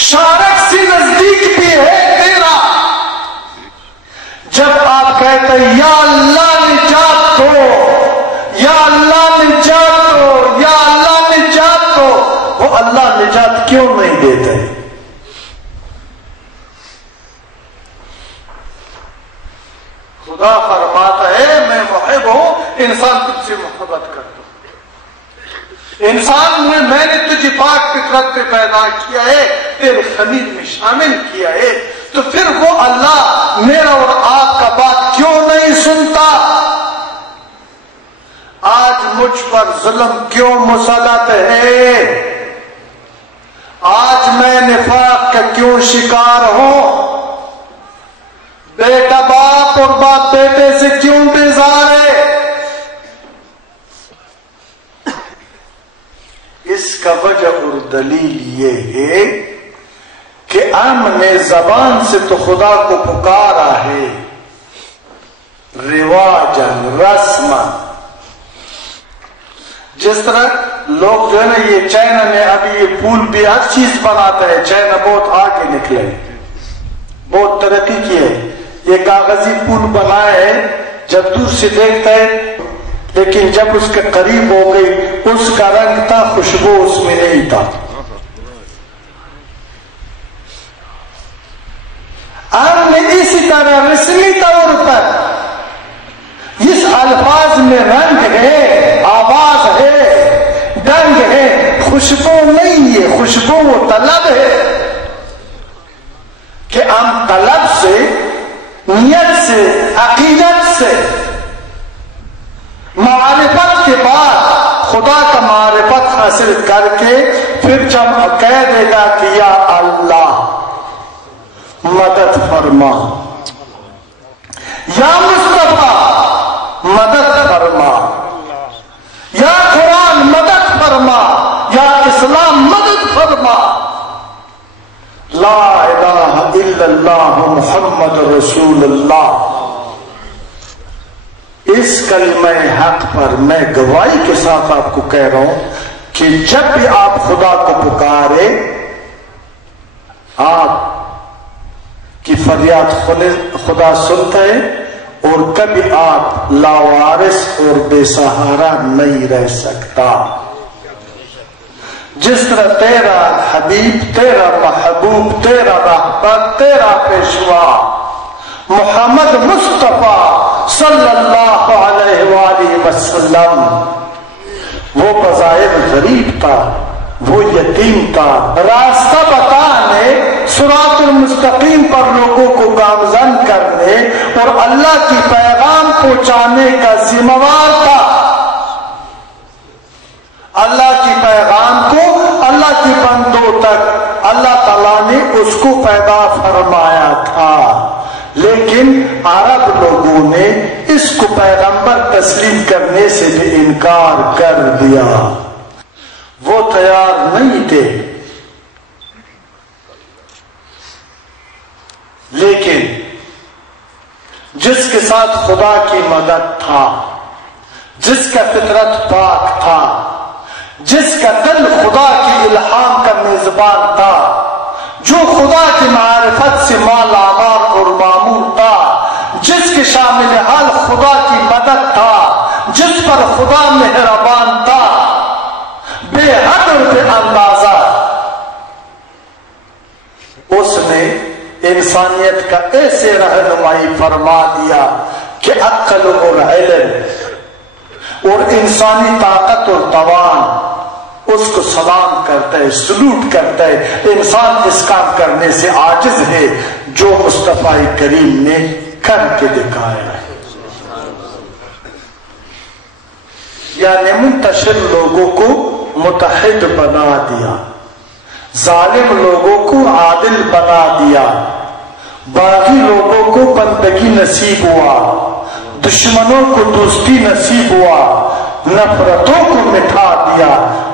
شارک سے نزدیک بھی ہے تیرا. جب آپ کہتے ہیں یا اللہ نجات دو، یا اللہ نجات دو، یا اللہ نجات دو، وہ اللہ نجات کیوں نہیں دیتے؟ خدا فرماتا ہے میں محب ہوں، انسان تجھ سے محبت کرتا ہوں. انسان میں نے تجھے پاک فطرت پہ پیدا کیا ہے، تیرے خمیر میں شامل کیا ہے، تو پھر وہ اللہ میرا اور آپ کا بات کیوں نہیں سنتا؟ آج مجھ پر ظلم کیوں مسلط ہے؟ آج میں نفاق کا کیوں شکار ہوں؟ بیٹا باپ اور باپ بیٹے سے کیوں بیزار ہے؟ اس کا وجہ اور دلیل یہ ہے کہ ہم نے زبان سے تو خدا کو پکارا ہے، رواجن، رسمن. جس طرح لوگ جو ہے نا، یہ چائنا میں ابھی یہ پول بھی ہر چیز بناتا ہے. چائنا بہت آگے نکلے، بہت ترقی کی ہے. یہ کاغذی پول بنایا ہے، جب دور سے دیکھتا ہے، لیکن جب اس کے قریب ہو گئی اس کا رنگ تھا، خوشبو اس میں نہیں تھا. ہم نے اسی طرح رسمی طور پر اس الفاظ میں رنگ ہے، آواز ہے، ڈنگ ہے، خوشبو نہیں ہے. خوشبو وہ طلب ہے کہ ہم طلب سے، نیت سے، عقیدت سے، معرفت کے بعد خدا کا معرفت حاصل کر کے پھر جب کہہ دے گا کہ یا اللہ مدد فرما، یا مصطفیٰ مدد فرما، یا قرآن مدد فرما، یا اسلام مدد فرما، لا الہ الا اللہ محمد رسول اللہ. اس کلمہ حق پر میں گواہی کے ساتھ آپ کو کہہ رہا ہوں کہ جب بھی آپ خدا کو پکارے، آپ کی فریاد خدا سنتا ہے اور کبھی آپ لاوارث اور بے سہارا نہیں رہ سکتا۔ جس طرح تیرا حبیب، تیرا محبوب، تیرا رہبر، تیرا پیشوا محمد مصطفیٰ صلی اللہ علیہ وآلہ وسلم، وہ بظاہر غریب تھا، وہ یتیم تھا، راستہ بتانے، صراط المستقیم پر لوگوں کو گامزن کرنے اور اللہ کی پیغام پہنچانے کا ذمہ وار تھا۔ اللہ کی پیغام کو اللہ کی بندوں تک اللہ تعالیٰ نے اس کو پیدا فرمایا تھا، لیکن عرب لوگوں نے اس کو پیغمبر تسلیم کرنے سے بھی انکار کر دیا، وہ تیار نہیں تھے۔ لیکن جس کے ساتھ خدا کی مدد تھا، جس کا فطرت پاک تھا، جس کا دل خدا کی الہام کا میزبان تھا، جو خدا کی معرفت سے مالا مال اور معمور تھا، جس کے شامل حال خدا کی مدد تھا، جس پر خدا مہربان تھا، بے حد اور بے اندازہ، اس نے انسانیت کا ایسے رہنمائی فرما دیا کہ عقل اور علم اور انسانی طاقت اور توان اس کو سلام کرتا ہے، سلوٹ کرتا ہے۔ انسان اس کام کرنے سے عاجز ہے جو مصطفیٰ کریم نے کر کے دکھایا ہے۔ یعنی منتشر لوگوں کو متحد بنا دیا، ظالم لوگوں کو عادل بنا دیا، باغی لوگوں کو بندگی نصیب ہوا، دشمنوں کو دوستی نصیب ہوا، نفرتوں کو مٹا دیا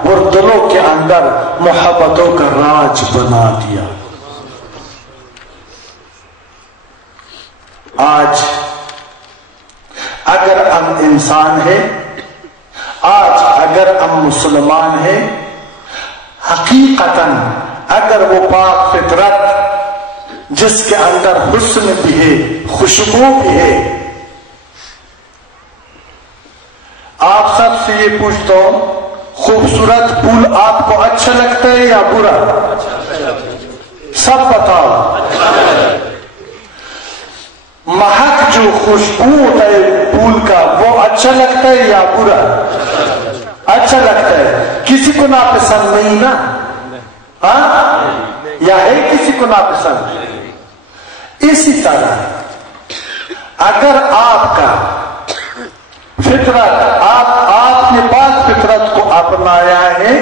اور دلوں کے اندر محبتوں کا راج بنا دیا۔ آج اگر ہم انسان ہیں، آج اگر ہم مسلمان ہیں، حقیقتاً اگر وہ پاک فطرت جس کے اندر حسن بھی ہے، خوشبو بھی ہے، آپ سب سے یہ پوچھتا ہوں، خوبصورت پھول آپ کو اچھا لگتا ہے یا برا؟ سب بتاؤ۔ مہک جو خوشبو ہے پھول کا، وہ اچھا لگتا ہے یا برا؟ اچھا لگتا ہے۔ کسی کو ناپسند نہیں نا؟ ہاں؟ یا ہے کسی کو ناپسند؟ اسی طرح اگر آپ کا فطرت، آپ نے پاک فطرت کو اپنایا ہے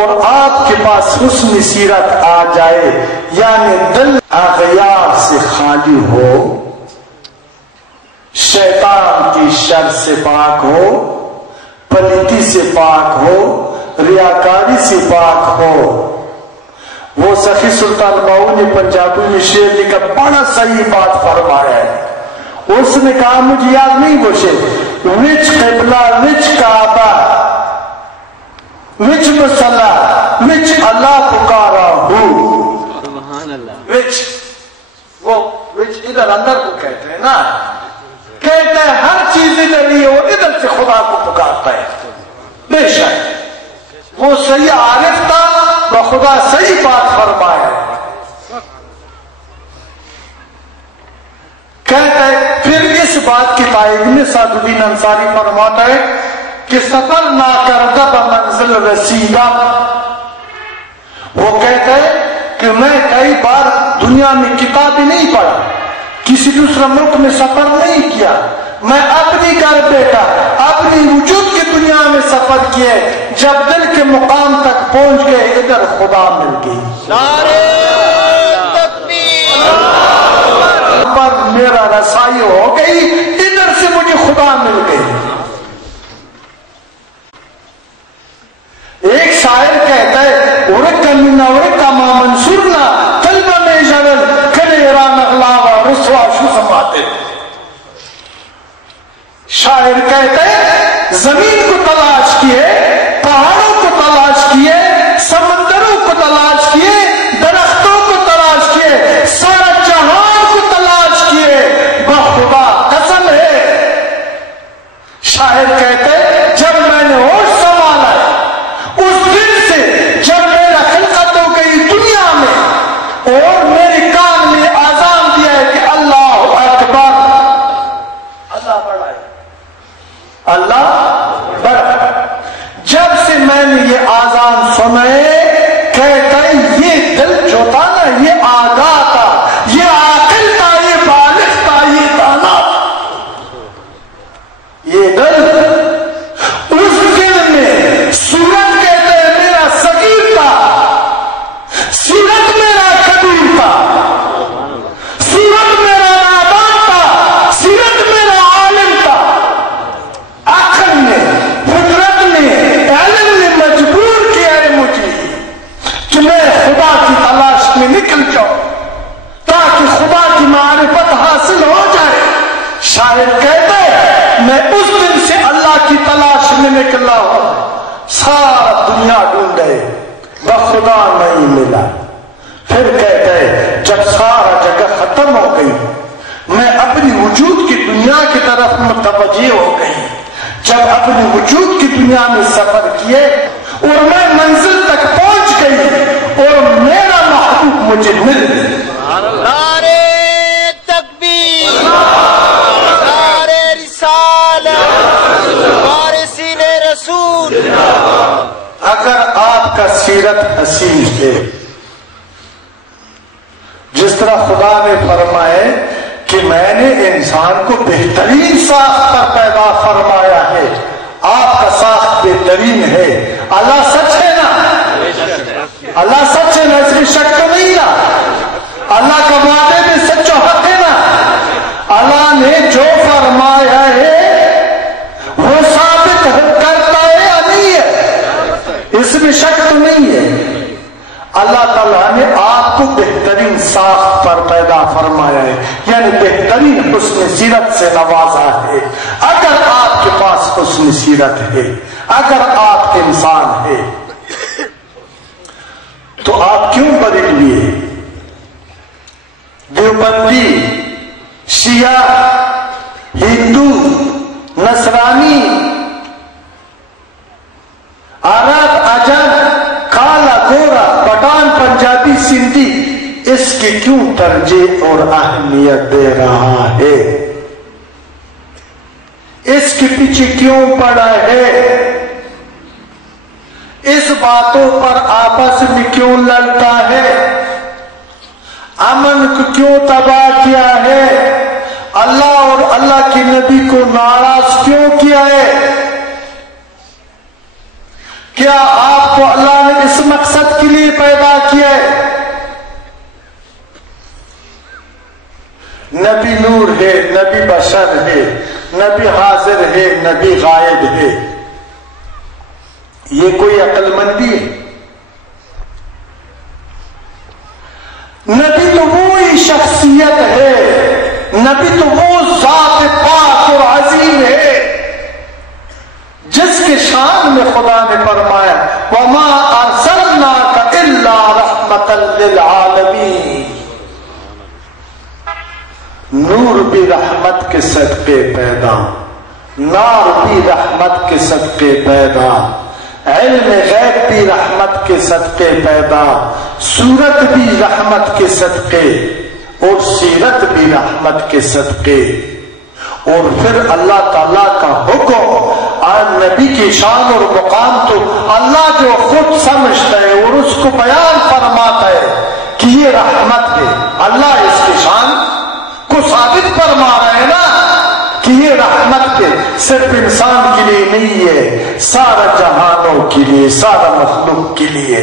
اور آپ کے پاس حسن سیرت آ جائے، یعنی دل اغیار سے خالی ہو، شیطان کی شر سے پاک ہو، پلیتی سے پاک ہو، ریاکاری سے پاک ہو۔ وہ سخی سلطان باؤ نے پنجابی میں شعر لکھا، بڑا صحیح بات فرمایا ہے۔ اس نے کہا، مجھے یاد نہیں وہ شعر، وچ قبلہ وچ کعبہ وچ مصلی وچ اللہ پکارا ہوں۔ سبحان اللہ۔ وچ، وہ وچ ادھر اندر کو کہتے ہیں نا، کہتے ہیں ہر چیز ادھر ہی اور ادھر سے خدا کو پکارتا ہے۔ بے شک وہ صحیح عارف تھا، وہ خدا صحیح بات فرمائے۔ کہتا ہے پھر اس بات کی تائید میں سعد الدین انصاری فرماتا ہے کہ سفر نہ کردہ بمنزل رسیدہ، وہ کہتا ہے کہ میں کئی بار دنیا میں کتاب نہیں پڑھا، کسی دوسرے ملک میں سفر نہیں کیا، میں اپنی گھر بیٹھا، اپنی وجود کی دنیا میں سفر کیے، جب دل کے مقام تک پہنچ گئے ادھر خدا مل گئی۔ نعرہ تکبیر، پر میرا رسائی ہو گئی، ادھر سے مجھے خدا مل گئی۔ ایک شاعر کہتا ہے، اورکا من اورکا ما منصورنا قلبہ میں جلل کلے ایران اغلاوہ رسوا شو سماتے۔ شاعر کہتا ہے زمین کو تلاش کیے، پہاڑوں کو تلاش کیے، سمندروں کو تلاش کیے، درختوں کو تلاش کیے، سارا جہان کو تلاش کیے، بخدا قسم شاعر کہتے جب میں نے ہوش سنبھالا اس دن سے جب میرا خلقت ہو گئی دنیا میں اور میرے کان نے آزان دیا ہے کہ اللہ اکبر، اللہ بڑا ہے، اللہ بڑا، جب سے میں نے یہ آزان سنے کہتا ہے یہ دل جو تھا نا، یہ آگاہ تھا، یہ عاقل تھا، یہ بالغ تھا، یہ دانا تھا، یہ دل اس دل میں صورت کہتے ہیں میرا صغیر تھا، سیرت میرا کبیر تھا، سیرت میرا نادان تھا، سیرت میرا عالم تھا، عقل نے فطرت نے علم نے مجبور کیا ہے مجھے کہ میں خدا کی تلاش میں نکل جاؤں تاکہ خدا کی معرفت حاصل ہو جائے۔ شاعر کہتے میں اس دن سے اللہ کی تلاش میں نکلا ہوں، سارا دنیا ڈھونڈے بخدا نہیں ملا، پھر کہتے جب سارا جگہ ختم ہو گئی میں اپنی وجود کی دنیا کی طرف متوجہ ہو گئی، جب اپنی وجود کی دنیا میں سفر کیے اور میں منزل تک پہنچ گئی اور میرا محبوب مجھے مل گیا۔ نعرہ تکبیر، نعرہ رسالت، وارثین رسول۔ اگر آپ کا سیرت حسین ہے، جس طرح خدا نے فرمائے کہ میں نے انسان کو بہترین ساخت پر پیدا فرمایا ہے، آپ کا ساخت بہترین ہے، اللہ سچ ہے نا، اللہ سچ ہے نا، اس میں شک تو نہیں نا، اللہ کا وعدے میں سچ و حق ہے نا، اللہ نے جو فرمایا ہے وہ ثابت کرتا ہے یا نہیں ہے، اس میں شک تو نہیں ہے۔ اللہ تعالیٰ نے آپ کو بہترین ساخت پر پیدا فرمایا ہے، یعنی بہترین حسن سیرت سے نوازا ہے۔ اگر آپ کے پاس حسن سیرت ہے، اگر آپ انسان ہے تو آپ کیوں بریلوی ہیں، دیوبندی، شیعہ، ہندو، نصرانی، عرب، عجم، کالا گورا، پٹھان، پنجابی، سندھی، اس کی کیوں ترجیح اور اہمیت دے رہا ہے، اس کے پیچھے کیوں پڑا ہے، اس باتوں پر آپس میں کیوں لڑتا ہے، امن کو کیوں تباہ کیا ہے، اللہ اور اللہ کے نبی کو ناراض کیوں کیا ہے؟ کیا آپ کو اللہ نے اس مقصد کے لیے پیدا کیا ہے؟ نبی نور ہے، نبی بشر ہے، نبی حاضر ہے، نبی غائب ہے، یہ کوئی عقل مندی ہے؟ نبی تو وہی شخصیت ہے، نبی تو وہ ذات پاک اور عظیم ہے جس کے شان میں خدا نے فرمایا وَمَا أَرْسَلْنَاكَ إِلَّا رَحْمَةً لِلْعَالَمِينَ، نور بھی رحمت کے صدقے پیدا، نار بھی رحمت کے صدقے پیدا، علم غیب بھی رحمت کے صدقے پیدا، صورت بھی رحمت کے صدقے اور سیرت بھی رحمت کے صدقے، اور پھر اللہ تعالیٰ کا حکم نبی کی شان اور مقام تو اللہ جو خود سمجھتا ہے اور اس کو بیان فرماتا ہے کہ یہ رحمت ہے، اللہ اس کی شان کو ثابت فرما رہا ہے نا کہ یہ رحمت ہے، صرف انسان کے لیے نہیں ہے، سارا جہانوں کے لیے، سارا مخلوق کے لیے،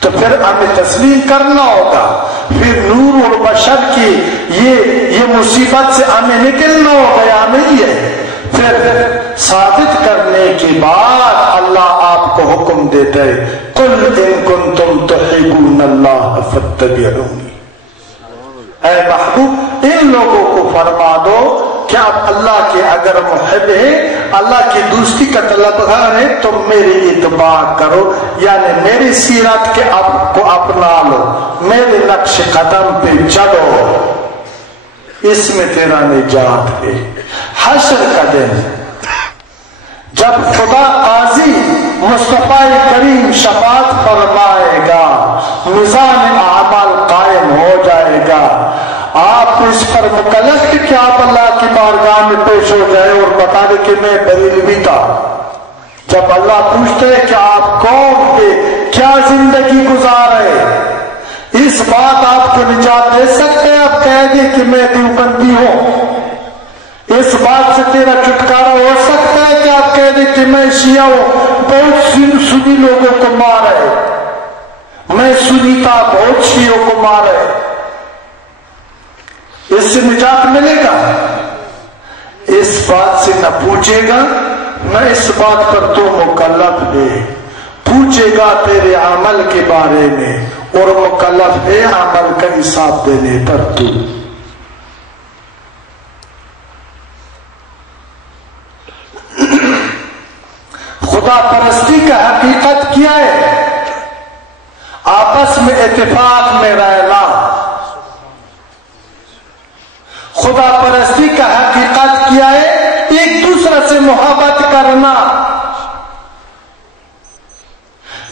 تو پھر ہمیں تسلیم کرنا ہوگا، پھر نور اور بشر کی یہ مصیبت سے ہمیں نکلنا ہوگا یا نہیں ہے، پھر ثابت کرنے کے بعد اللہ آپ کو حکم دیتا ہے قُلْ إِن كُنْتُمْ تُحِبُّونَ اللَّهَ فَاتَّبِعُونِي، اے محبوب ان لوگوں کو فرما دو کہ آپ اللہ کے اگر محب ہیں، اللہ کی دوستی کا طلبگار ہے تو میری اتباع کرو، یعنی میری سیرت کے کو اپنا لو، میرے نقش قدم پہ چلو، اس میں تیرا نجات ہے۔ حشر کا دن جب خدا قاضی مصطفیٰ کریم شفاعت فرمائے گا، میزان اعمال قائم ہو جائے گا، آپ اس پر مکلف کہ آپ اللہ کی بارگاہ میں پیش ہو جائے اور بتا دیں کہ میں بریلوی تھا۔ جب اللہ پوچھتے ہیں کہ آپ کون تھے، کیا زندگی گزارے، اس بات آپ کو نجات دے سکتے ہیں؟ آپ کہہ دیں کہ میں دیوبندی ہوں، اس بات سے تیرا چھٹکارا ہو سکتا ہے کہ آپ کہہ دیں کہ میں شیعہ ہوں، بہت سنی لوگوں کو مارے، میں سنی تھا، بہت شیعوں کو مارے، اس سے نجات ملے گا؟ اس بات سے نہ پوچھے گا، نہ اس بات پر تو مکلف ہے، پوچھے گا تیرے عمل کے بارے میں اور مکلف ہے عمل کا حساب دینے پر تو۔ خدا پرستی کا حقیقت کیا ہے؟ آپس میں اتفاق میں رہنا۔ خدا پرستی کا حقیقت کیا ہے؟ ایک دوسرے سے محبت کرنا،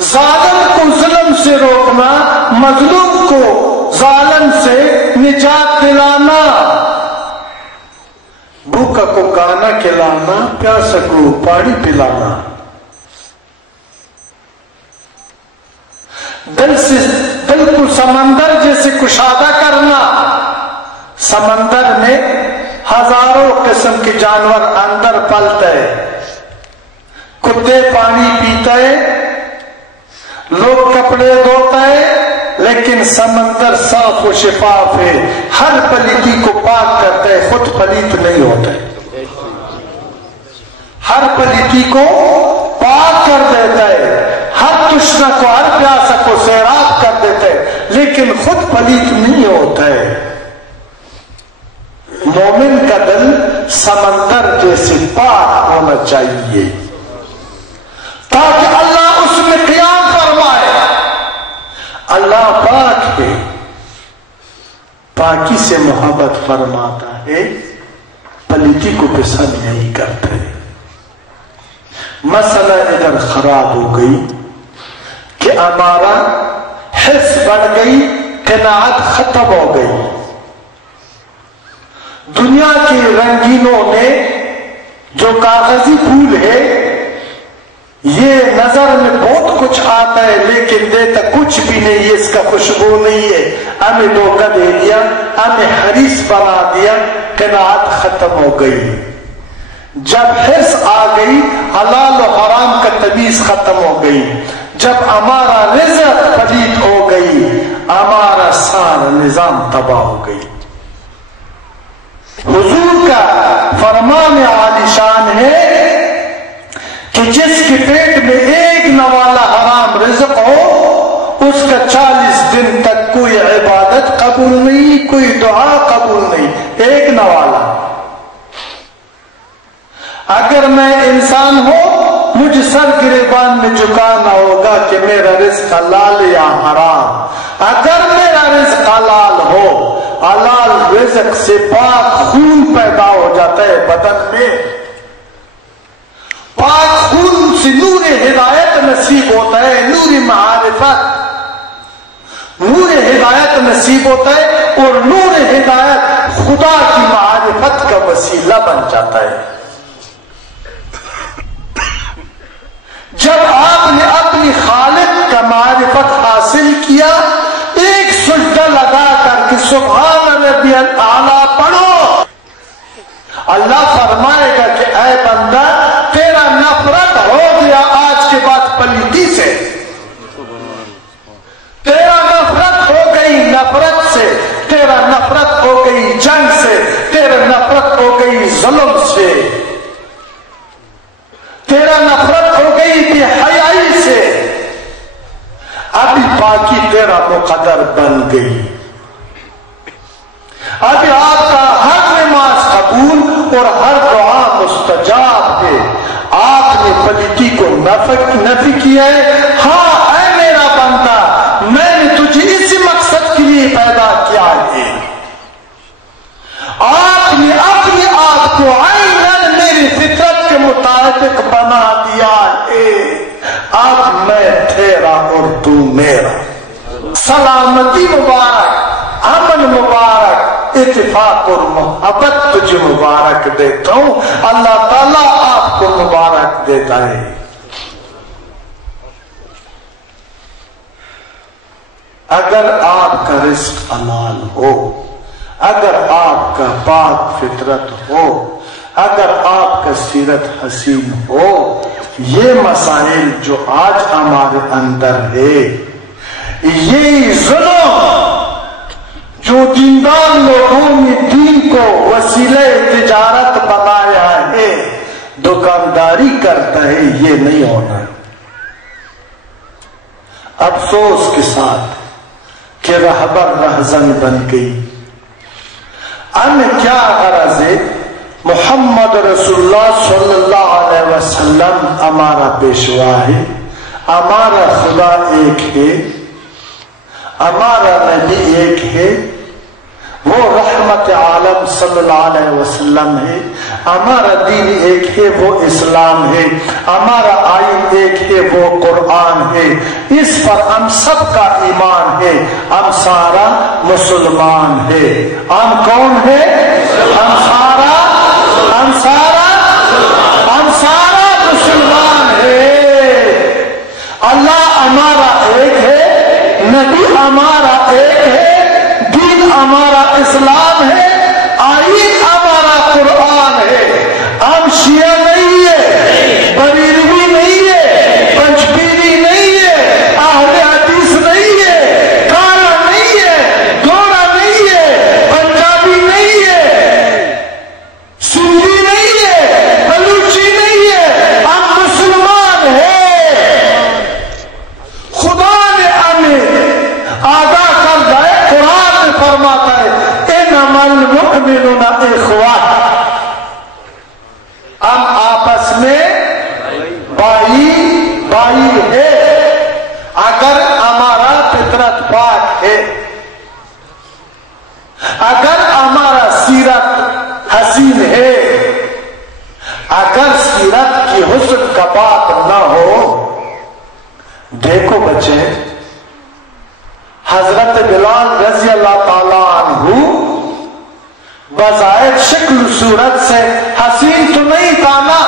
ظالم کو ظلم سے روکنا، مظلوم کو ظالم سے نجات دلانا، بھوکا کو کھانا کھلانا، پیاسا کو پانی پلانا، دل کو سمندر جیسے کشادہ کرنا۔ سمندر میں ہزاروں قسم کے جانور اندر پلتے ہیں، کتے پانی پیتے ہیں، لوگ کپڑے دھوتے ہیں، لیکن سمندر صاف و شفاف ہے، ہر پلیتی کو پاک کرتا ہے، خود پلیت نہیں ہوتا ہے، ہر پلیتی کو پاک کر دیتا ہے، ہر تشنہ کو ہر پیاسا کو سیراب کر دیتا ہے، لیکن خود پلیت نہیں ہوتا ہے۔ مومن کا دل سمندر جیسے پاک ہونا چاہیے تاکہ اللہ اس میں قیام فرمائے۔ اللہ پاک ہے، پاکی سے محبت فرماتا ہے، پلیتی کو پسند نہیں کرتا ہے۔ مسئلہ ادھر خراب ہو گئی کہ ہمارا حس بڑھ گئی، قناعت ختم ہو گئی۔ دنیا کے رنگینوں نے جو کاغذی پھول ہے، یہ نظر میں بہت کچھ آتا ہے لیکن دیتا کچھ بھی نہیں ہے، اس کا خوشبو نہیں ہے، ہمیں دھوکہ دے دیا، ہمیں حریص بنا دیا، قناعت ختم ہو گئی۔ جب حرص آ گئی، حلال و حرام کا تمیز ختم ہو گئی۔ جب ہمارا رزق پلید ہو گئی، ہمارا سارا نظام تباہ ہو گئی۔ حضور کا فرمان عالی شان ہے کہ جس کے پیٹ میں ایک نوالا حرام رزق ہو، اس کا 40 دن تک کوئی عبادت قبول نہیں، کوئی دعا قبول نہیں، ایک نوالا۔ اگر میں انسان ہوں، مجھے سر گریبان میں جھکانا ہوگا کہ میرا رزق حلال یا حرام۔ اگر میرا رزق حلال ہو، حلال رزق سے پاک خون پیدا ہو جاتا ہے بدن میں، پاک خون سے نور ہدایت نصیب ہوتا ہے، نور معرفت، نور ہدایت نصیب ہوتا ہے، اور نور ہدایت خدا کی معرفت کا وسیلہ بن جاتا ہے۔ جب آپ نے اپنی خالق کا معرفت حاصل کیا، ایک سجدہ لگا کر کے سبحان ربی الاعلیٰ پڑھو، اللہ فرمائے گا کہ اے بندہ، تیرا نفرت ہو گیا آج کے بعد پلیتی سے، تیرا نفرت ہو گئی نفرت سے، تیرا نفرت ہو گئی جنگ سے، تیرا نفرت ہو گئی ظلم سے، تیرا نفرت ہو گئی بے حیائی سے، ابھی باقی تیرا مقدر بن گئی۔ ابھی آپ کا ہر نماز قبول اور ہر دعا مستجاب ہے۔ آپ نے پلیتی کو نفی کیا ہے، ہاں اے میرا بندہ، میں نے تجھے اسی مقصد کے لیے پیدا کیا ہے۔ آپ نے اپنے آپ کو عیناً میری فطرت کے مطابق بنا دیا ہے، اب میں تیرا اور تو میرا۔ سلامتی مبارک، امن مبارک، اتفاق اور محبت تجھے مبارک دیتا ہوں۔ اللہ تعالیٰ آپ کو مبارک دیتا ہے۔ اگر آپ کا رزق حلال ہو، اگر آپ کا پاک فطرت ہو، اگر آپ کا سیرت حسین ہو، یہ مسائل جو آج ہمارے اندر ہے، یہ ظلم جو دیندار لوگوں نے دین کو وسیلہ تجارت بنایا ہے، دکانداری کرتا ہے، یہ نہیں ہونا۔ افسوس کے ساتھ کہ رہبر رہزن بن گئی۔ ان کیا غرض ہے؟ محمد رسول اللہ صلی اللہ علیہ وسلم ہمارا پیشوا ہے، ہمارا خدا ایک ہے، ہمارا نبی ایک ہے، وہ رحمت عالم صلی اللہ علیہ وسلم ہے، ہمارا دین ایک ہے، وہ اسلام ہے، ہمارا آئین ایک ہے، وہ قرآن ہے، اس پر ہم سب کا ایمان ہے، ہم سارا مسلمان ہے۔ ہم کون ہے؟ ہم سارا مسلمان ہے۔ اللہ ہمارا ایک ہے، نبی ہمارا ایک ہے، دین ہمارا اسلام ہے، آئین ہمارا قرآن ہے۔ ہم شیعہ نہیں ہے، بریلوی نہیں ہے، پنجبیری نہیں ہے، اہل حدیث نہیں ہے، کالا نہیں ہے، گورا نہیں ہے، پنجابی نہیں ہے، سندھی نہیں ہے، بلوچی نہیں ہے، ہم مسلمان ہیں۔ خدا نے ہمیں آگاہ کر دیا، قرآن میں فرماتا ہے انما المؤمنون اخوہ، ہم آپس میں بھائی ہے۔ اگر ہمارا فطرت پاک ہے، اگر ہمارا سیرت حسین ہے، اگر سیرت کی حسن کا بات نہ ہو، دیکھو بچے، حضرت بلال رضی اللہ تعالیٰ عنہ بظاہر شکل صورت سے حسین تو نہیں تھا نا،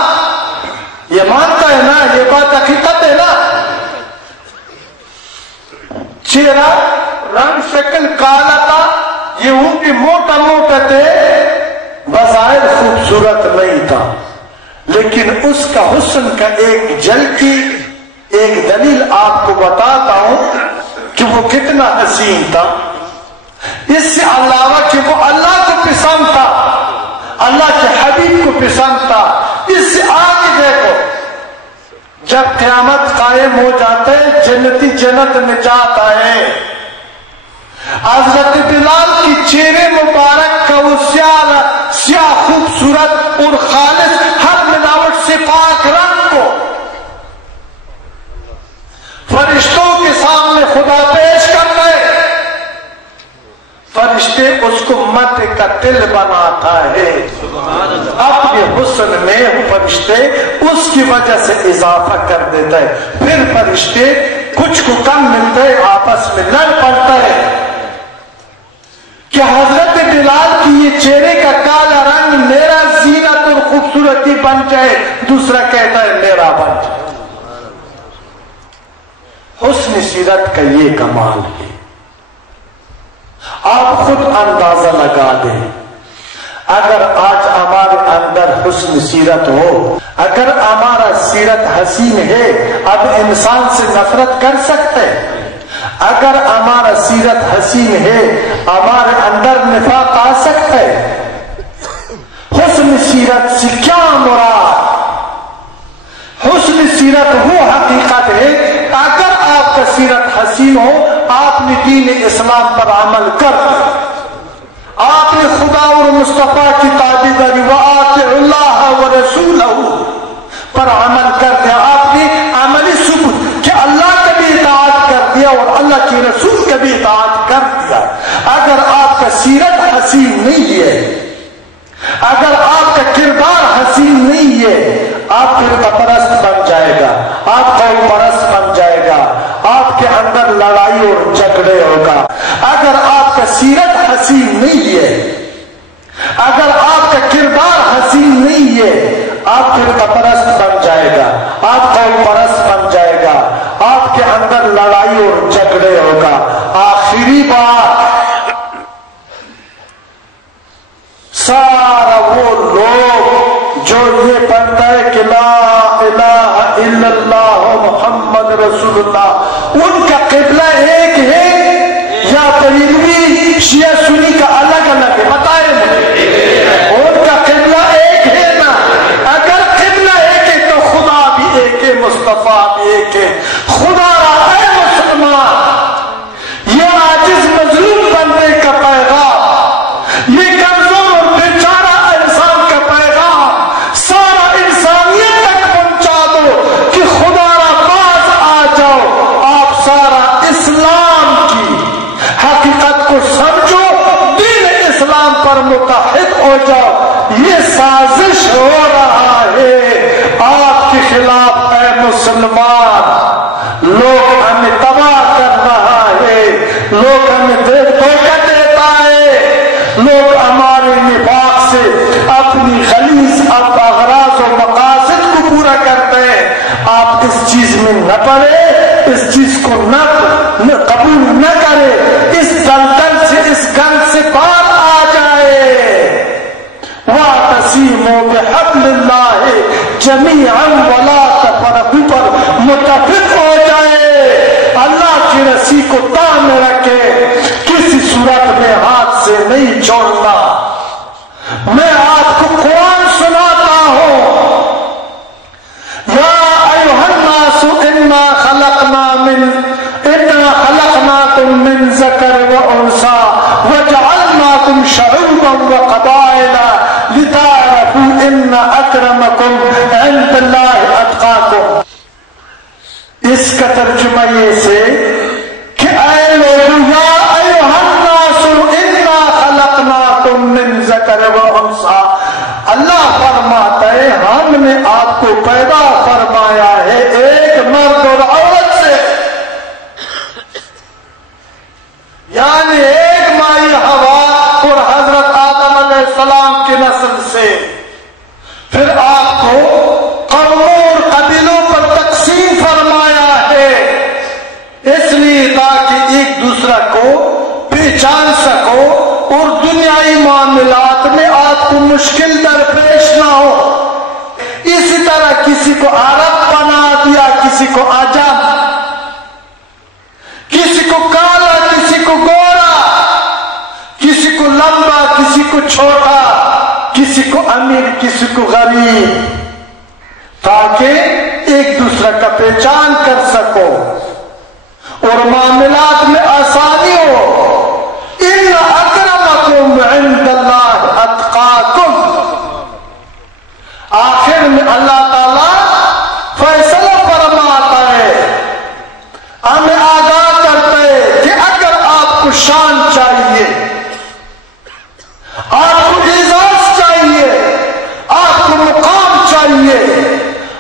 یہ مانتا ہے نا، یہ بات حقیقت ہے نا۔ چہرہ رنگ شکل کالا تھا، یہ ہوں بھی موٹا موٹا تھے، بظاہر خوبصورت نہیں تھا، لیکن اس کا حسن کا ایک جھلکی، ایک دلیل آپ کو بتاتا ہوں کہ وہ کتنا حسین تھا۔ اس سے علاوہ کہ وہ اللہ کو پسند تھا، اللہ کے حبیب کو پسند تھا۔ اس سے آگے دیکھو، جب قیامت قائم ہو جاتے جنتی جنت میں جاتا ہے، حضرت بلال کی چہرے مبارک کا وہ سیاہ خوبصورت اور خالص ہر ملاوٹ سے پاک رنگ کو فرشتوں کے سامنے خدا پیش کرتا ہے، فرشتے اس کو مت کا دل بناتا ہے۔ اپنے حسن میں فرشتے اس کی وجہ سے اضافہ کر دیتا ہے، پھر فرشتے کچھ کو کم ملتے ہیں، آپس میں لڑ پڑتا ہے کہ حضرت بلال کی یہ چہرے کا کالا رنگ میرا زینت اور خوبصورتی بن جائے، دوسرا کہتا ہے میرا بن جائے۔ حسن سیرت کا یہ کمال ہے۔ آپ خود اندازہ لگا دیں، اگر آج ہمارے اندر حسن سیرت ہو، اگر ہمارا سیرت حسین ہے، اب انسان سے نفرت کر سکتے ہیں؟ اگر ہمارا سیرت حسین ہے، ہمارے اندر نفاق آ سکتا ہے؟ حسن سیرت سے کیا مراد؟ حسن سیرت وہ حقیقت ہے، اگر آپ کا سیرت حسین ہو، آپ نے دین اسلام پر عمل کر دیا، آپ نے خدا اور مصطفیٰ کی تابعداری وَآطِعُوا اللَّهَ وَرَسُولَهُ پر عمل کر دیا، آپ نے عملی ثبوت کہ اللہ کا بھی اطاعت کر دیا اور اللہ کے رسول کا بھی اطاعت کر دیا۔ اگر آپ کا سیرت حسین نہیں ہے، اگر آپ کا کردار حسین نہیں ہے، آپ فرقہ پرست بن جائے گا، آپ قوم پرست بن جائے گا، آپ کے اندر لڑائی اور جھگڑے ہوگا۔ اگر آپ کا سیرت حسین نہیں ہے، اگر آپ کا کردار حسین نہیں ہے، آپ فرقہ پرست بن جائے گا، آپ قوم پرست بن جائے گا، آپ کے اندر لڑائی اور جھگڑے ہوگا۔ آخری بات، سارا وہ لوگ جو یہ پڑھتا ہے کہ لا الہ الا اللہ محمد رسول اللہ، ان کا قبلہ ایک ہے یا بریلوی شیعہ سنی کا الگ الگ ہے؟ بتائیں مجھے، ان کا قبلہ ایک ہے نا؟ اگر قبلہ ایک ہے تو خدا بھی ایک ہے، مصطفیٰ بھی ایک ہے۔ خدا اے مسلمان، یہ عاجز مظلوم بندے کا پیغام، یہ کمزور اور بیچارہ انسان کا پیغام سارا انسانیت تک پہنچا دو کہ خدا را باز آ جاؤ، آپ سارا اسلام کی حقیقت کو سمجھو، دین اسلام پر متحد ہو جاؤ۔ یہ سازش ہو رہا ہے آپ کے خلاف اے مسلمان، لوگ ہمیں تباہ کر رہا ہے، لوگ ہمیں دھوکہ دیتا ہے، لوگ ہمارے نفاق سے اپنی خلیص اغراض و مقاصد کو پورا کرتے ہیں۔ آپ اس چیز میں نہ پڑے، اس چیز کو نہ قبول نہ کرے، اس دلدل سے، اس گند سے باہر آ جائے۔ وَاعْتَصِمُوا بِحَبْلِ اللَّهِ جَمِيعًا وَلَا تَفَرَّقُوا پر متفق ہو جائے، اللہ کی رسی کو تام رکھے، کسی صورت میں ہاتھ سے نہیں چھوڑنا۔ میں آپ کو قرآن سناتا ہوں، یا ایھا الناس انا خلقناکم من ذکر و انثی وجعلناکم شعوبا وقبائل لتعارفوا ان اکرمکم عند اللہ اتقاکم۔ اس کا ترجمہ یہ سے کہ اے لوگوں، یا ایھا الناس انا خلقناکم من ذکر و انثی، اللہ فرماتا ہے ہم نے آپ کو پیدا فرمایا ہے ایک مرد اور عورت سے، یعنی ایک مائی حوا اور حضرت آدم علیہ السلام کی نسل سے، پھر آپ کو قوموں اور قبیلوں پر تقسیم فرمایا ہے، اس لیے تاکہ ایک دوسرے کو پہچان سکو اور دنیائی معاملات میں آپ کو مشکل درپیش نہ ہو۔ اسی طرح کسی کو عرب بنا دیا، کسی کو عجم، کسی کو کالا، کسی کو گورا، کسی کو لمبا، کسی کو چھوٹا، کسی کو امیر، کسی کو غریب، تاکہ ایک دوسرے کا پہچان کر سکو اور معاملات میں آسانی ہو۔ ان اکرمکم عند اللہ اتقاکم، آخر میں اللہ تعالیٰ فیصلہ فرماتا ہے، ہمیں آگاہ کرتا ہے کہ اگر آپ کو شان چاہیے، آپ کو اعزاز چاہیے، آپ کو مقام چاہیے،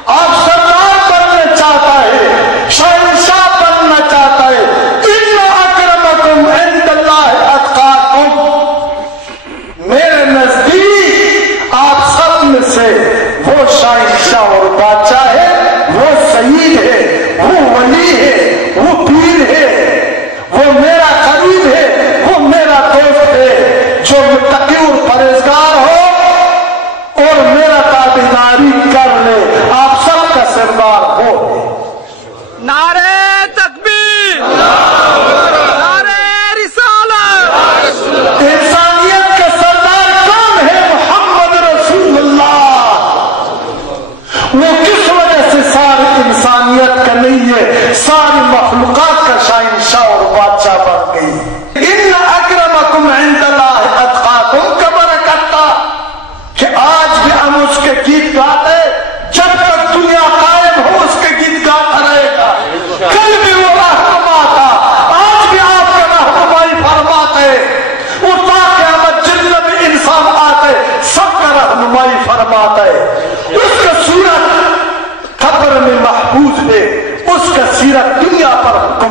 آپ سردار بننا چاہتا ہے، شہنشاہ بننا چاہتا ہے، ان اکرمکم عند اللہ اتقاکم،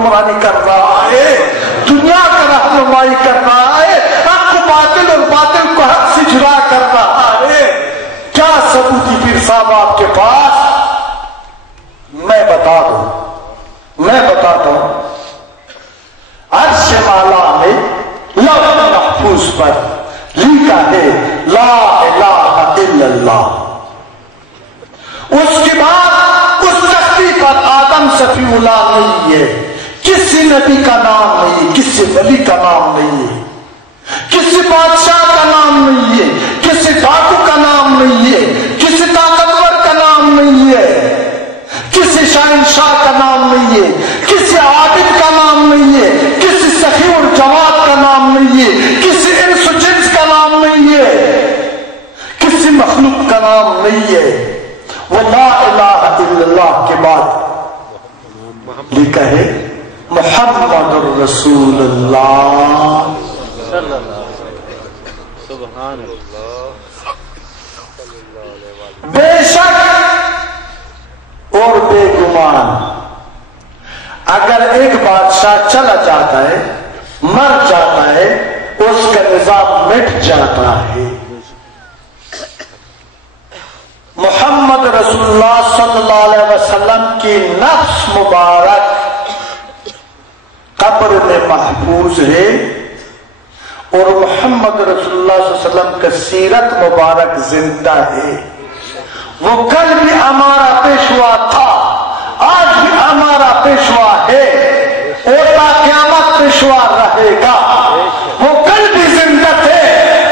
حکمرانی کر رہا ہے، دنیا کا رہنمائی کر رہا ہے، حق کو باطل اور باطل کو حق سے جدا کر رہا ہے۔ کیا ثبوت پھر صاحب آپ کے پاس؟ میں بتاتا ہوں عرش مالا میں لوح محفوظ پر لکھا ہے لا الہ الا اللہ۔ اس کے بعد اس تختی پر آدم صفی اللہ نہیں ہے، کسی نبی کا نام نہیں ہے، کسی ولی کا نام نہیں ہے، کسی بادشاہ کا نام نہیں ہے، کسی ڈاکو کا نام نہیں ہے، کسی طاقتور کا نام نہیں ہے، کسی شہنشاہ کا نام نہیں ہے، کسی عابد کا نام نہیں ہے، کسی سخی اور جواد کا نام نہیں ہے، کسی انس و جنس کا نام نہیں ہے، کسی مخلوق کا نام نہیں ہے۔ وہ لا الہ الا اللہ کے بعد لکھا ہے محمد الرسول اللہ۔ سبحان اللہ۔ بے شک اور بے گمان اگر ایک بادشاہ چلا جاتا ہے، مر جاتا ہے، اس کا نظام مٹ جاتا ہے۔ محمد رسول اللہ صلی اللہ علیہ وسلم کی نفس مبارک قبر میں محفوظ ہے، اور محمد رسول اللہ صلی اللہ علیہ وسلم کا سیرت مبارک زندہ ہے۔ وہ کل بھی ہمارا پیشوا تھا، آج بھی ہمارا پیشوا ہے، اور تا قیامت پیشوا رہے گا۔ وہ کل بھی زندہ تھے،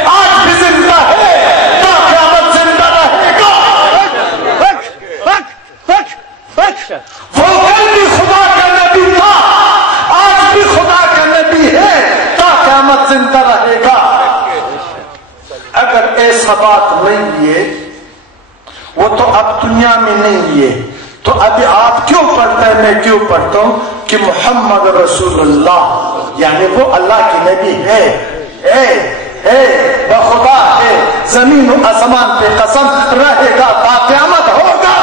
آج بھی زندہ ہے، تا قیامت زندہ رہے گا۔ وہ کل بھی خدا کا نبی تھا، آج بھی خدا کا نبی ہے، تا قیامت زندہ رہے گا۔ اگر ایسا بات نہیں ہے، وہ تو اب دنیا میں نہیں ہے، تو ابھی آپ کیوں پڑھتے ہیں، میں کیوں پڑھتا ہوں کہ محمد رسول اللہ یعنی وہ اللہ کی نبی ہے، بخدا ہے، زمین و آسمان پہ قسم رہے گا، تا قیامت ہوگا،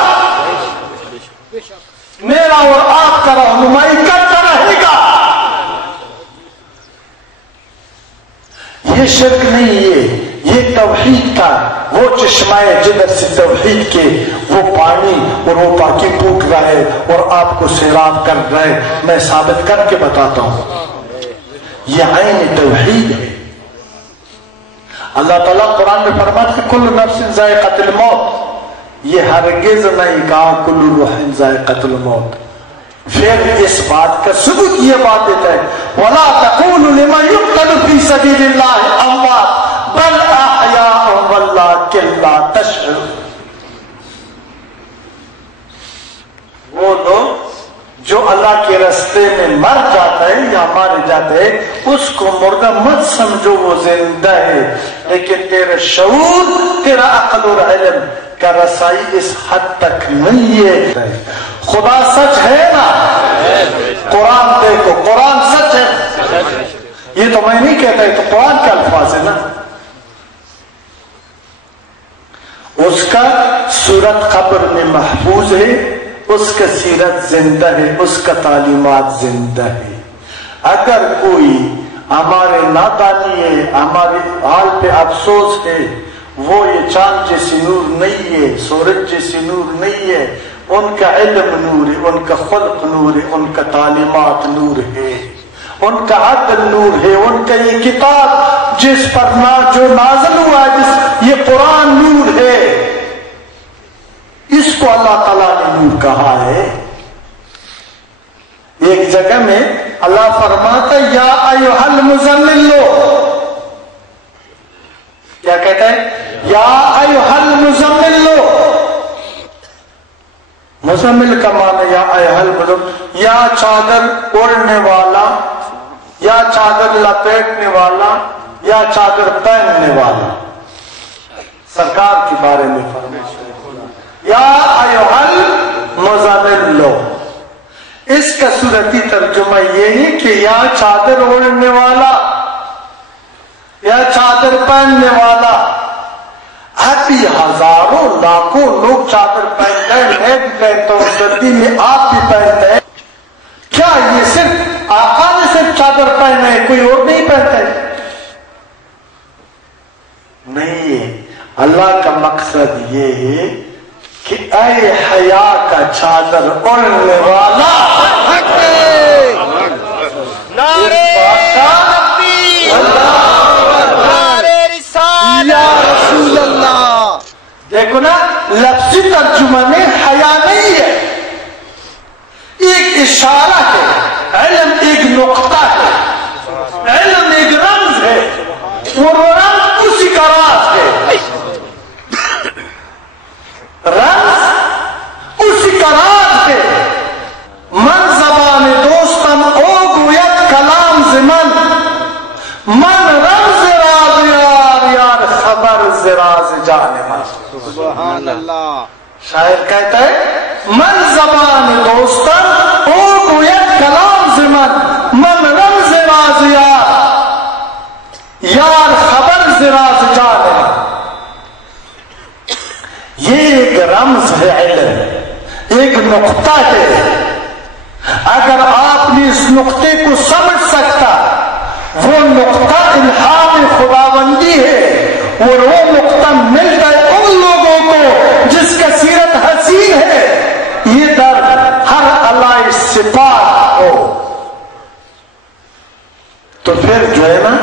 میرا اور آپ کا رہنمائی کرتا رہے گا۔ یہ شرک نہیں ہے، یہ توحید کا وہ چشمہ ہے جدھر سے توحید کے وہ پانی اور وہ پاکی پھوٹ رہا ہے اور آپ کو سیراب کر رہا ہے۔ میں ثابت کر کے بتاتا ہوں، یہ عین توحید ہے۔ اللہ تعالیٰ قرآن میں فرماتا ہے کل نفس ذائقۃ الموت، یہ ہرگز نہیں کہا کل روح ذائقۃ الموت۔ پھر اس بات کا ثبوت یہ بات دیتا ہے وَلَا تَقُولُوا لِمَنْ يُقْتَلُ فِي سَبِيلِ اللَّهِ أَمْوَاتٌ بَلْ أَحْيَاءٌ وَلَٰكِن لَّا تَشْعُرُونَ۔ وہ لوگ جو اللہ کے راستے میں مر جاتا ہے یا مارے جاتے ہیں، اس کو مردہ مت سمجھو، وہ زندہ ہے، لیکن تیرا شعور، تیرا عقل اور علم کا رسائی اس حد تک نہیں ہے۔ خدا سچ ہے نا، قرآن دیکھو، قرآن سچ ہے، یہ تو میں نہیں کہتا، یہ تو قرآن کے الفاظ ہے نا۔ اس کا صورت قبر میں محفوظ ہے، اس کا سیرت زندہ ہے، اس کا تعلیمات زندہ ہے۔ اگر کوئی ہمارے نادانی ہے، ہمارے حال پہ افسوس ہے، وہ یہ چاند جیسی نور نہیں ہے، سورج جیسی نور نہیں ہے، ان کا علم نور ہے، ان کا خلق نور ہے، ان کا تعلیمات نور ہے، ان کا عدل نور ہے، ان کا یہ کتاب جس پر جو نازل ہوا ہے، یہ قرآن نور ہے، اس کو اللہ تعالیٰ نے نور کہا ہے۔ ایک جگہ میں اللہ فرماتا یا ایھا المزمل، کیا کہتا ہے؟ یا ایھا المزمل، مزمل کا معنی یا ایھا المزمل، یا چادر اوڑھنے والا، یا چادر لپیٹنے والا، یا چادر پہننے والا، سرکار کے بارے میں فرماتا یا ایھا المزمل۔ اس کا صورتی ترجمہ یہ ہے کہ یا چادر اوڑھنے والا یا چادر پہننے والا۔ ابھی ہزاروں لاکھوں لوگ چادر پہنتے ہیں، میں بھی پہنتا ہوں، سردی میں آپ بھی پہنتے ہیں، کیا یہ صرف چادر پہنے کوئی اور نہیں پہنتا ہے؟ نہیں، اللہ کا مقصد یہ ہے کہ اے حیا کا چادر اڑنے والا، دیکھو نا، لفظی ترجمہ میں حیا نہیں ہے، ایک اشارہ ہے، علم ایک نقطہ ہے، علم ایک رمز ہے، وہ رمز اسی کا راز ہے، رمز اسی کا راز ہے۔ من زبان دوستم او گوید کلام زمن، من رمز راز یار یار خبر زراز جان من۔ سبحان اللہ۔ شاعر کہتا ہے من زبان دوستم او گوید کلام زمن، من رمز راز یار یار خبر زراز جان من۔ یہ ایک رمز ہے، علم ایک نقطہ ہے، اگر آپ نے اس نقطے کو سمجھ سکتا، وہ نقطہ الہام خداوندی ہے، اور وہ نقطہ ملتا ہے ان لوگوں کو جس کا سیرت حسین ہے، یہ در ہر علائے صفات ہو، تو پھر جو ہے نا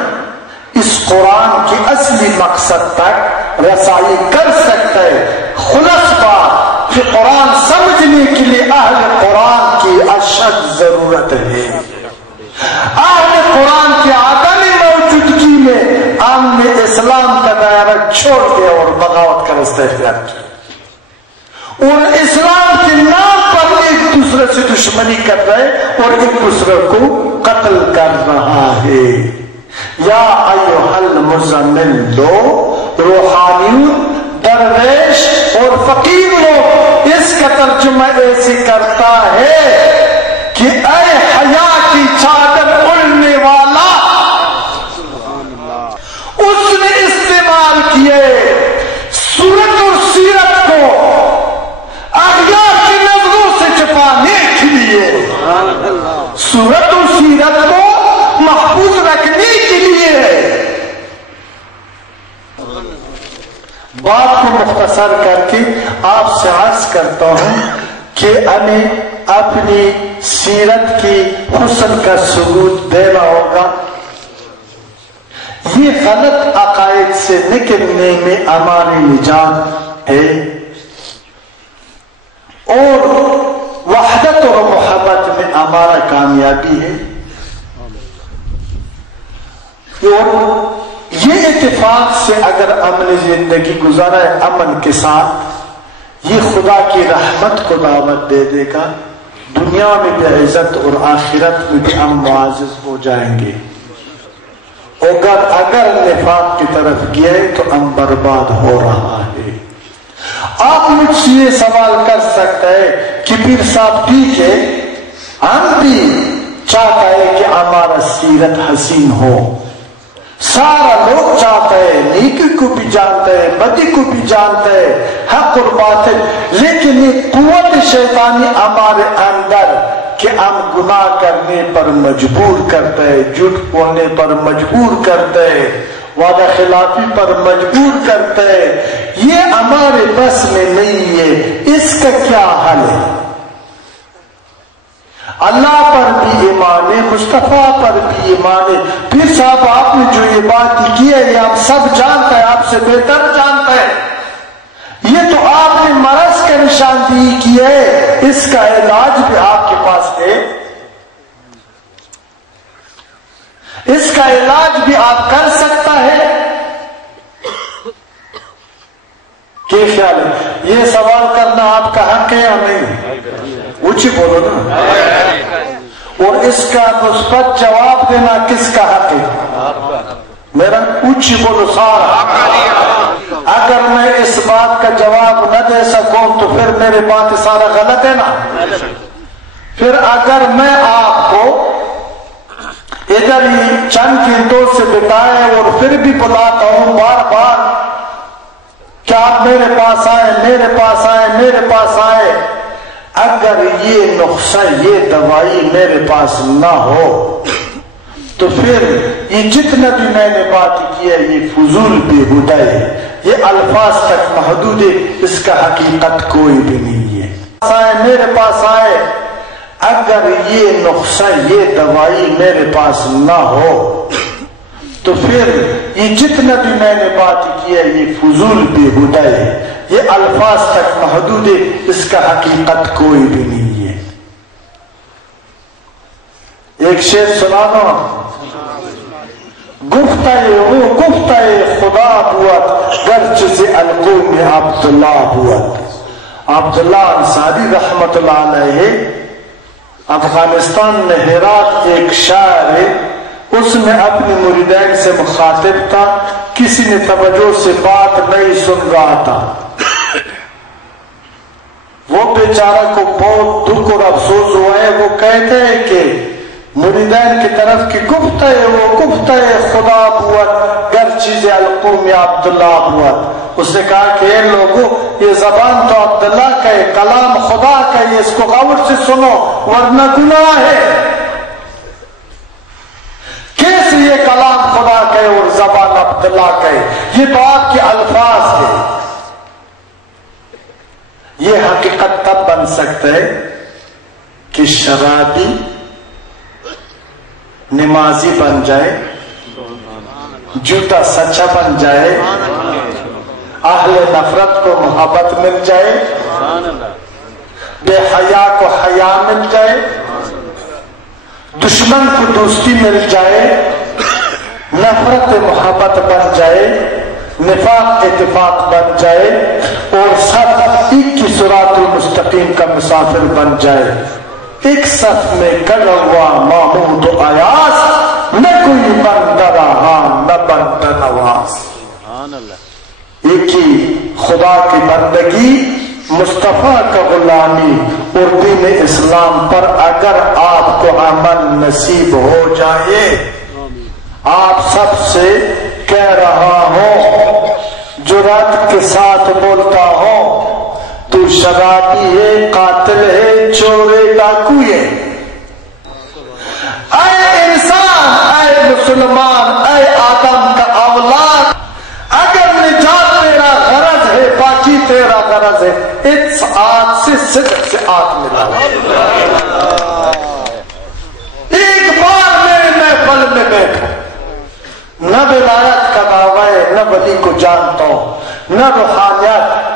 اس قرآن کی اصلی مقصد تک رسائی کر سکتا ہے۔ خلاص بات کہ قرآن سمجھنے کے لیے اہل قرآن کی اشد ضرورت ہے۔ اہل قرآن کی عدم موجودگی میں ہم نے اسلام کا دائرہ چھوڑ دیا اور بغاوت کا رستہ اختیار کیا، اور اسلام کے نام پر ایک دوسرے سے دشمنی کر رہے اور ایک دوسرے کو قتل کر رہا ہے۔ یا ایھا المزمل دو روحانیون، درویش اور فقیر لوگ اس کا ترجمہ ایسے کرتا ہے کہ اے حیا کی چادر اڑنے والا، اس نے استعمال کیے صورت اور سیرت کو اغیار کی نظروں سے چھپانے کے لیے، صورت اور سیرت کو محفوظ رکھنے کے لیے۔ بات کو مختصر کر کے آپ سے عرض کرتا ہوں کہ ہمیں اپنی سیرت کی حسن کا ثبوت دینا ہوگا۔ یہ غلط عقائد سے نکلنے میں ہماری نجات ہے، اور وحدت اور محبت میں ہمارا کامیابی ہے۔ اور یہ اتفاق سے اگر عمل زندگی گزارا ہے امن کے ساتھ، یہ خدا کی رحمت کو دعوت دے دے گا، دنیا میں بھی عزت اور آخرت میں بھی ہم معزز ہو جائیں گے۔ اگر نفاق کی طرف گئے تو ہم برباد ہو رہا ہے۔ آپ مجھ سے یہ سوال کر سکتے ہیں کہ پیر صاحب ٹھیک ہے، ہم بھی چاہتا ہے کہ ہمارا سیرت حسین ہو، سارا لوگ چاہتا ہے، نیکی کو بھی جانتا ہے، بدی کو بھی جانتا ہے، حق اور باطل، لیکن یہ قوت شیطانی ہمارے اندر کہ ہم گناہ کرنے پر مجبور کرتا ہے، جھوٹ بولنے پر مجبور کرتا ہے، وعدہ خلافی پر مجبور کرتا ہے، یہ ہمارے بس میں نہیں ہے۔ اس کا کیا حل ہے؟ اللہ پر بھی ایمان ہے، مصطفیٰ پر بھی ایمان ہے۔ پھر صاحب آپ نے جو یہ بات کی ہے یہ آپ سب جانتا ہے، آپ سے بہتر جانتا ہے، یہ تو آپ نے مرض کا نشاندہی کی ہے، اس کا علاج بھی آپ کے پاس ہے، اس کا علاج بھی آپ کر سکتا ہے۔ کیا خیال ہے؟ یہ سوال کرنا آپ کا حق ہے یا نہیں؟ اونچی بولو نا۔ اور اس کا مثبت جواب دینا کس کا حق ہے؟ میرا اونچی بولو سارا۔ اگر میں اس بات کا جواب نہ دے سکوں تو پھر میری بات سارا غلط ہے نا۔ پھر اگر میں آپ کو ادھر ہی چند گھنٹوں سے بتائے اور پھر بھی بلاتا ہوں بار بار کہ آپ میرے پاس آئے، میرے پاس آئے، میرے پاس آئے، اگر یہ نسخہ، یہ دوائی میرے پاس نہ ہو تو پھر یہ جتنا بھی میں نے بات کی ہے یہ فضول بےہودہ ہے، یہ الفاظ تک محدود ہے، اس کا حقیقت کوئی بھی نہیں ہے۔ میرے پاس آئے، اگر یہ نقصہ یہ دوائی میرے پاس نہ ہو تو پھر یہ جتنا بھی میں نے بات کی ہے یہ فضول بےہودہ ہے، یہ الفاظ تک محدود ہے، اس کا حقیقت کوئی بھی نہیں ہے۔ ایک شعر سنا دو، گفتہ خدا بوت گرچہ سے القوم عبداللہ بوت۔ عبداللہ انصاری رحمت اللہ علیہ افغانستان میں ہرات ایک شاعر ہے، اس نے اپنی مریدین سے مخاطب تھا، کسی نے توجہ سے بات نہیں سن رہا تھا، وہ بیچارہ کو بہت دکھ اور افسوس ہوا ہے۔ وہ کہتے ہیں کہ مریدین کی طرف کی گفتہ خدا بوت گر چیز القوم عبداللہ بوت۔ اس نے کہا کہ اے لوگوں، یہ زبان تو عبداللہ کا ہے، کلام خدا کا ہے، اس کو غور سے سنو ورنہ گناہ ہے۔ کیسے یہ کلام خدا کا ہے اور زبان عبداللہ کا ہے؟ یہ تو آپ کے الفاظ ہے۔ یہ حقیقت تب بن سکتا ہے کہ شرابی نمازی بن جائے، جوتا سچا بن جائے، اہل نفرت کو محبت مل جائے، بے حیا کو حیا مل جائے، دشمن کو دوستی مل جائے، نفرت محبت بن جائے، نفاق اتفاق بن جائے، اور سب ایک کی صراط المستقیم کا مسافر بن جائے۔ ایک صف میں کھڑا ہوا محمود و ایاز، نہ کوئی بندہ رہا نہ بندہ نواز۔ ایک ہی خدا کی بندگی، مصطفیٰ کا غلامی اور دین اسلام پر اگر آپ کو عمل نصیب ہو جائے، آپ سب سے کہہ رہا ہوں، جرات کے ساتھ بولتا ہوں، تو شرابی ہے، قاتل ہے، چور ہے، ڈاکو ہے۔ اے انسان، اے مسلمان، اے آدم کا اولاد، اگر نجات تیرا غرض ہے، باقی تیرا غرض ہے، اس آج سے صدق سے آگ ملا۔ ایک بار میرے محفل میں بیٹھو، نہ ولایت کا دعویٰ ہے، نہ ولی کو جانتا ہوں، نہ روحانیات،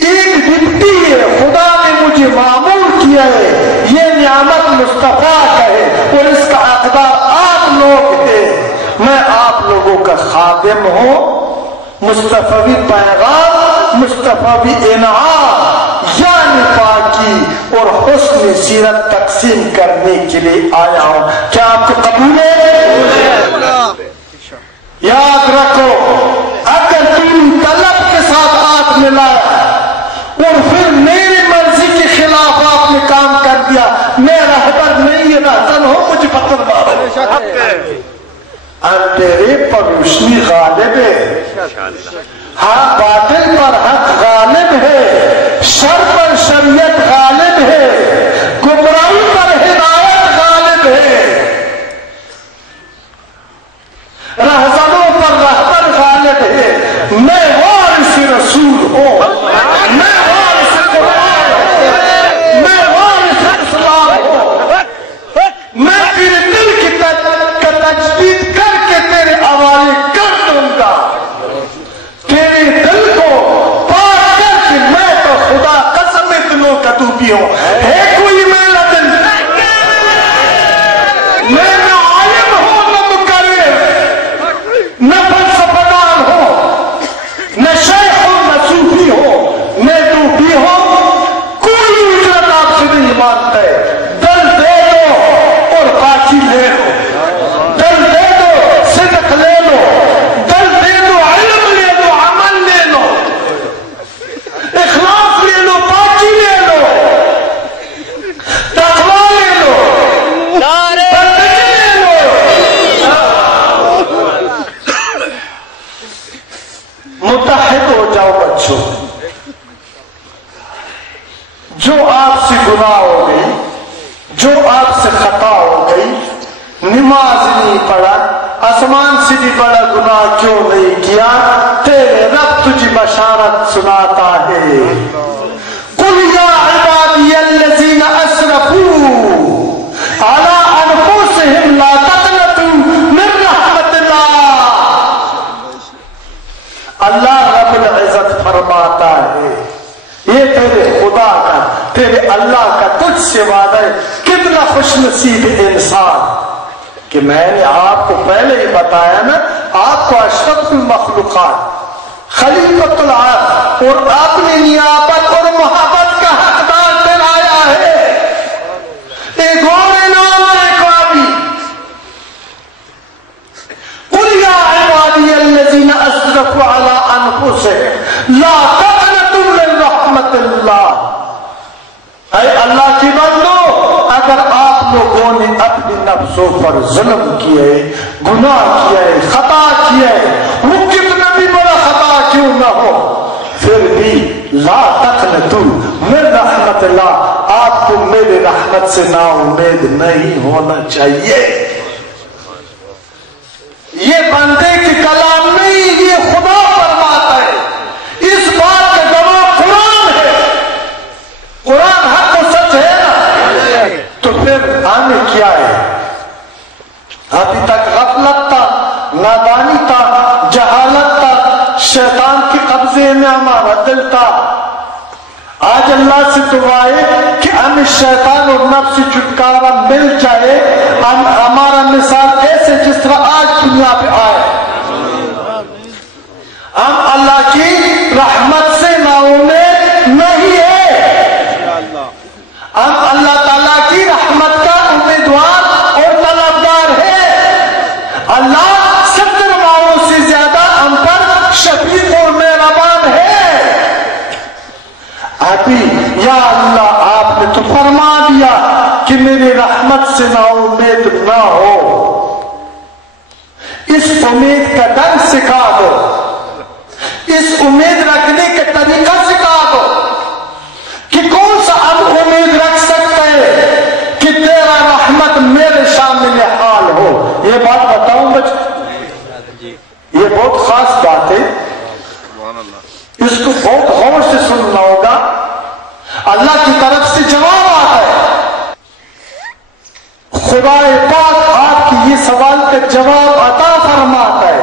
ایک ڈپٹی ہے، خدا نے مجھے معمور کیا ہے، یہ نعمت مصطفیٰ کا ہے اور اس کا حقدار آپ لوگ ہیں۔ میں آپ لوگوں کا خادم ہوں، مصطفی پیغام، مصطفی انعام یعنی پاکی اور حسن سیرت تقسیم کرنے کے لیے آیا ہوں۔ کیا آپ کو قبول ہے؟ یاد رکھو، اگر تم طلب کے ساتھ ہاتھ ملایا اور پھر میری مرضی کے خلاف آپ نے کام کر دیا، میں رہبر نہیں، یہ رہزن ہو، مجھے پتھر مارو۔ اندھیرے پر روشنی غالب ہے، ہاں باطل پر حق غالب ہے، شر پر شریعت غالب ہے، گمراہی پر ہدایت غالب ہے، رہزنوں پر رہبر غالب ہے۔ میں وارث رسول ہوں، میں وارث قرآن ہوں، میں وارث اسلام ہوں، میں تیرے دل کی تجدید کر کے تیرے حوالے کر دوں گا، تیرے دل کو پاک کر کے۔ میں تو خدا قسم دلوں کا تو بھی ہوں، ہے کوئی میرا دل، میں نہ عالم ہوں نہ مقرر، نہ فلسفیان ہوں، نہ شیخ ہوں نہ صوفی ہوں، میں تو بھی ہوں، کوئی اجرت آپ سے نہیں مانتا ہے۔ دل دے دو اور باقی لے لو، دل دے دو، صدق لے لو، دل دے دو، علم لے لو، عمل لے لو، اخلاص لے لو، باقی لے لو، تقویٰ لے لو، بندگی لے لو۔ متحد ہو جاؤ بچوں، جو آپ سے گناہ ہو گئی، جو آپ سے خطا ہو گئی، نماز نہیں نہیں پڑا، آسمان سے بھی بڑا گناہ کیوں نہیں کیا، تیرے رب تجھے بشارت سناتا ہے۔ قل یا عبادی الذین اسرفوا علی انفسہم لا تقنطوا من رحمت اللہ۔ اللہ رب العزت فرماتا ہے، یہ تیرے خدا کا، تیرے اللہ کا تجھ سے وعدہ ہے، کتنا خوش نصیب انسان کہ میں نے آپ کو پہلے ہی بتایا نا، آپ کو اشرف المخلوقات، خلیفۃ العرب اور اپنی نیابت اور محبت کا حقدار بنایا ہے۔ ایک اور انعام ہے، ایک آبی قل یا عبادی الذین اسرفوا علی انفسہم لا تقنطوا من رحمت اللہ۔ اے اللہ کی بندو، اگر آپ لوگوں نے اپنی نفسوں پر ظلم کیا ہے، گناہ کیا ہے، خطا کیا ہے، وہ کتنا بھی بڑا خطا کیوں نہ ہو، پھر بھی لا تقنطوا من رحمت اللہ، آپ کو میرے رحمت سے نا امید نہیں ہونا چاہیے۔ یہ بندے کی کلام نہیں، یہ خدا فرماتا ہے، اس بات کا گواہ قرآن ہے۔ قرآن حق و سچ ہے نا، تو پھر ہمیں کیا ہے؟ ابھی تک غفلت تھا، نادانی تھا، جہالت تھا، شیطان کے قبضے میں ہمارا دل تھا۔ آج اللہ سے دعا ہے کہ ہمیں شیطان اور نفس سے چھٹکارا مل جائے، ہمارا مثال ایسے جس طرح آج دنیا پہ آئے، ہم اللہ کی رحمت سے نا امید نہیں ہے، ہم اللہ تعالیٰ کی رحمت کا امیدوار اور طلبدار ہے۔ اللہ 70 ماؤں سے زیادہ ہم پر شفیق اور مہربان ہے۔ ابھی یا اللہ آپ نے تو فرما دیا کہ میری رحمت سے نا امید نہ ہو، اس امید کا ڈنگ سکھا دو، اس امید رکھنے کا طریقہ سکھا دو کہ کون سا ہم امید رکھ سکتے ہیں کہ تیرا رحمت میرے شامل حال ہو۔ یہ بات بتاؤں بچے، یہ بہت خاص بات ہے، اس کو بہت غور سے سننا ہوگا۔ اللہ کی طرف سے جواب آتا ہے، خدا پاک آپ کی یہ سوال کا جواب عطا فرماتا ہے۔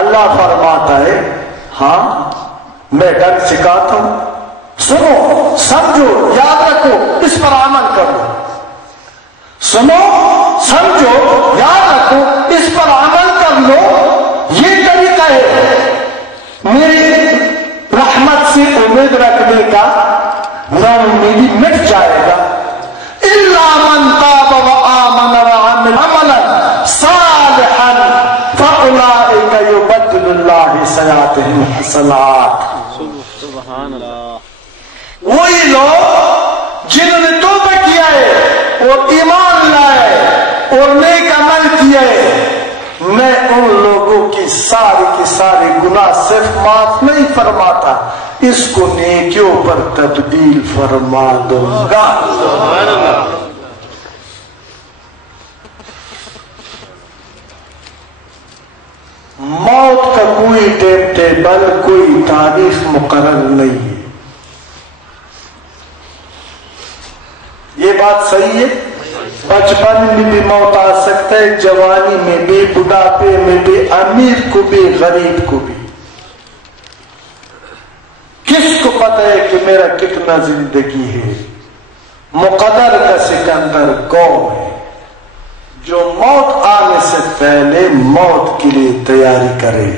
اللہ فرماتا ہے ہاں میں ڈر سکھاتا ہوں، سنو سمجھو یاد رکھو، اس پر عمل کرو، سنو سمجھو یاد رکھو، اس پر عمل کر لو۔ یہ طریقہ ہے میری رحمت سے امید رکھنے کا، نا امیدی مٹ جائے گا۔ اِلَّا مَن تَابَ وَآمَنَ وَعَمِلَ عَمَلًا صَالِحًا فَأُولَٰئِكَ يُبَدِّلُ اللَّهُ سَيِّئَاتِهِمْ حَسَنَاتٍ۔ سبحان اللہ۔ وہی لوگ جنہوں نے توبہ کیا ہے اور ایمان لائے اور نیک عمل کیا ہے، میں ان لوگوں کی سارے گناہ صرف معاف نہیں فرماتا، اس کو نیکیوں پر تبدیل فرما دوں گا۔ سبحان اللہ۔ موت کا کوئی ٹائم ٹیبل، کوئی تاریخ مقرر نہیں ہے، یہ بات صحیح ہے۔ بچپن میں بھی موت آ سکتا ہے، جوانی میں بھی، بڑھاپے میں بھی، امیر کو بھی، غریب کو بھی۔ کس کو پتہ ہے کہ میرا کتنا زندگی ہے؟ مقدر کا سکندر کون ہے جو موت آنے سے پہلے موت کے لیے تیاری کرے،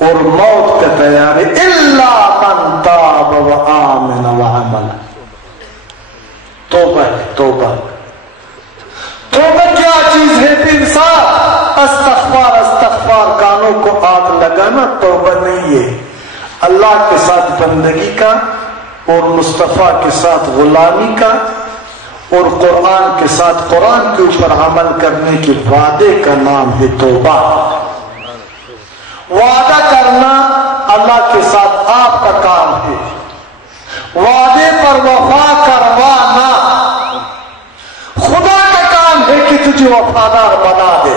اور موت کا تیاری الا من تاب وآمن وعمل۔ توبہ توبہ توبہ کیا چیز ہے؟ پھر صاحب استغفار استغفار کانوں کو آگ لگانا توبہ نہیں ہے۔ اللہ کے ساتھ بندگی کا اور مصطفیٰ کے ساتھ غلامی کا اور قرآن کے ساتھ قرآن کے اوپر عمل کرنے کے وعدے کا نام ہے توبہ۔ وعدہ کرنا اللہ کے ساتھ آپ کا کام ہے، وعدے پر وفا کروانا خدا کا کام ہے کہ تجھے وفادار بنا دے.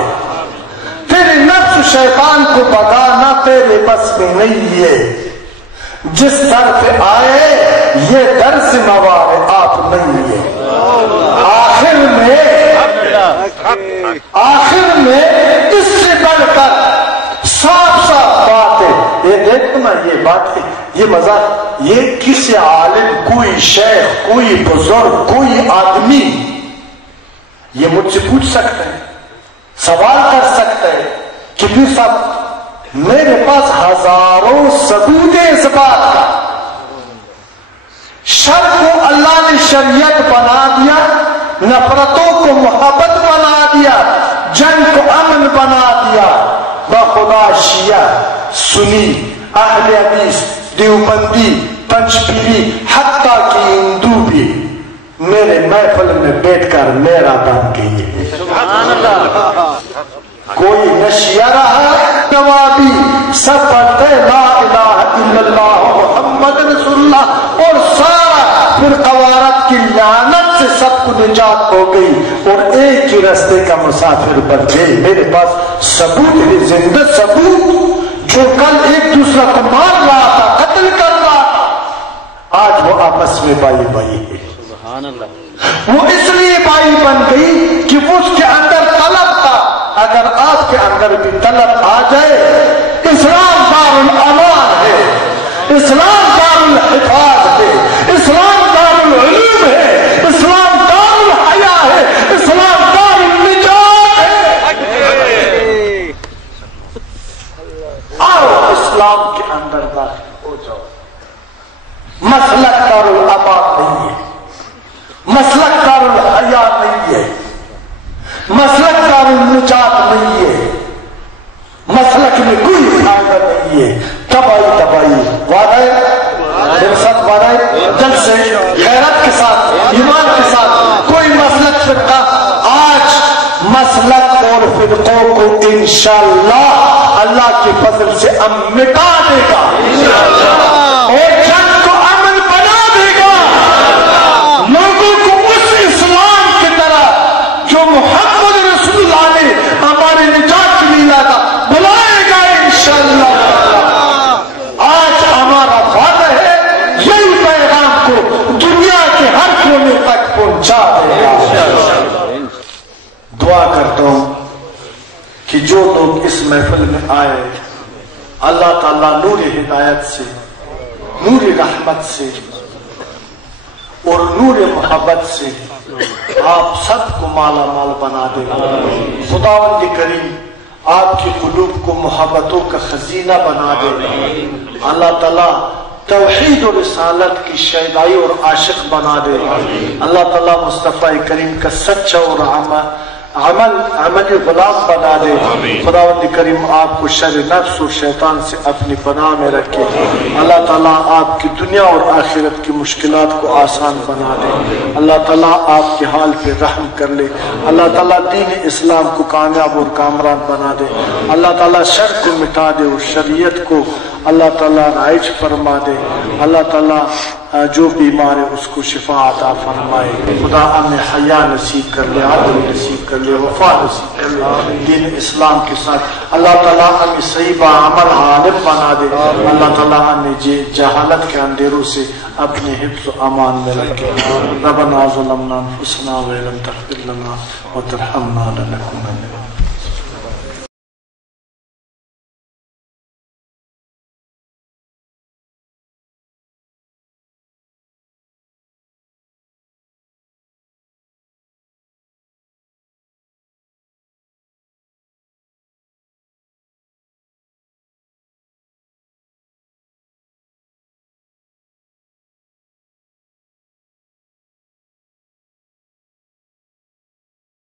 تیری نفس شیطان کو بگانا تیرے بس میں نہیں ہے. جس در پہ آئے یہ در سے موارے آپ نہیں ہے. آخر میں اس سے بڑھ کر صاف صاف بات ہے. یہ دیکھنا یہ بات ہے، یہ مزاق، یہ کسی عالم، کوئی شیخ، کوئی بزرگ، کوئی آدمی یہ مجھ سے پوچھ سکتا ہے، سوال کر سکتا ہے کہ پھر صاحب میرے پاس ہزاروں ثبوت ہے اس بات کا. شر کو اللہ نے شریعت بنا دیا، نفرتوں کو محبت بنا دیا، جنگ کو امن بنا دیا. بخدا شیعہ، سنی، اہل حدیث، دیوبندی، پنچ پیری، حتیٰ کہ ہندو بھی میرے محفل میں بیٹھ کر میرا بن گئی ہے. سبحان اللہ. کوئی نہ شیعہ رہا نوابی، سب پڑھتے لا الہ الا اللہ محمد رسول اللہ، اور سارا پھر قوارت کی لعنت سے سب کو نجات ہو گئی اور ایک ہی راستے کا مسافر بن گئے. میرے پاس ثبوت ہے، زندہ ثبوت، جو کل ایک دوسرا کو مار رہا تھا، قتل کر رہا تھا، آج وہ آپس میں بھائی بھائی ہے. سبحان اللہ. وہ اس لیے بھائی بن گئی کہ اس کے اندر طلب تھا. اگر آپ کے اندر بھی طلب آ جائے، اسلام دار الامان ہے، اسلام دار الحفاظ ہے، اسلام دار العلوم ہے، اسلام دار الحیا ہے، اسلام دار النجات ہے. آؤ اسلام کے اندر داخل ہو جاؤ. مسلک دار الامان نہیں ہے، مسلک دار الحیا نہیں ہے، مسلک دار النجات نہیں ہے، مسلک میں کوئی فائدہ نہیں ہے. تباہی وعدہ میرے ساتھ وعدہ ہے، دل سے غیرت کے ساتھ، ایمان کے ساتھ. کوئی مسلک فرقہ آج مسلک اور فرقوں کو انشاءاللہ اللہ کے فضل سے ہم مٹا دے گا اور جنگ کو امن بنا دے گا. لوگوں کو اس اسلام کی طرح جو محمد رسول اللہ نے ہماری نجات کے لیے لایا بلائے گا انشاءاللہ. آج ہمارا وعدہ ہے یہی پیغام کو دنیا کے ہر کونے تک پہنچا دے گا. دعا کرتا ہوں کہ جو لوگ اس محفل میں آئے اللہ تعالیٰ نور ہدایت سے، نور رحمت سے اور نور محبت سے آپ سب کو مالا مال بنا دے. خداوند کریم آپ کی قلوب کو محبتوں کا خزینہ بنا دے. اللہ تعالیٰ توحید و رسالت کی شیدائی اور عاشق بنا دے. اللہ تعالیٰ مصطفیٰ کریم کا سچا اور عملی غلام بنا دے. خداوند کریم آپ کو شر نفس اور شیطان سے اپنی پناہ میں رکھے. اللہ تعالیٰ آپ کی دنیا اور آخرت کی مشکلات کو آسان بنا دے. اللہ تعالیٰ آپ کے حال پہ رحم کر لے. اللہ تعالیٰ دین اسلام کو کامیاب اور کامران بنا دے. اللہ تعالیٰ شر کو مٹا دے اور شریعت کو اللہ تعالیٰ رائج فرما دے. اللہ تعالیٰ جو بیمار ہے اس کو شفا عطا فرمائے. خدا ہمیں حیا نصیب کر لے، عدل نصیب کر لے، وفا نصیب کر لے دین اسلام کے ساتھ. اللہ تعالیٰ ہمیں صحیح بعمل عالم بنا دے. اللہ تعالیٰ ہمیں جہالت کے اندھیروں سے اپنے حفظ و امان میں رکھے. ربنا ظلمنا انفسنا وإن لم تغفر لنا وترحمنا لنكونن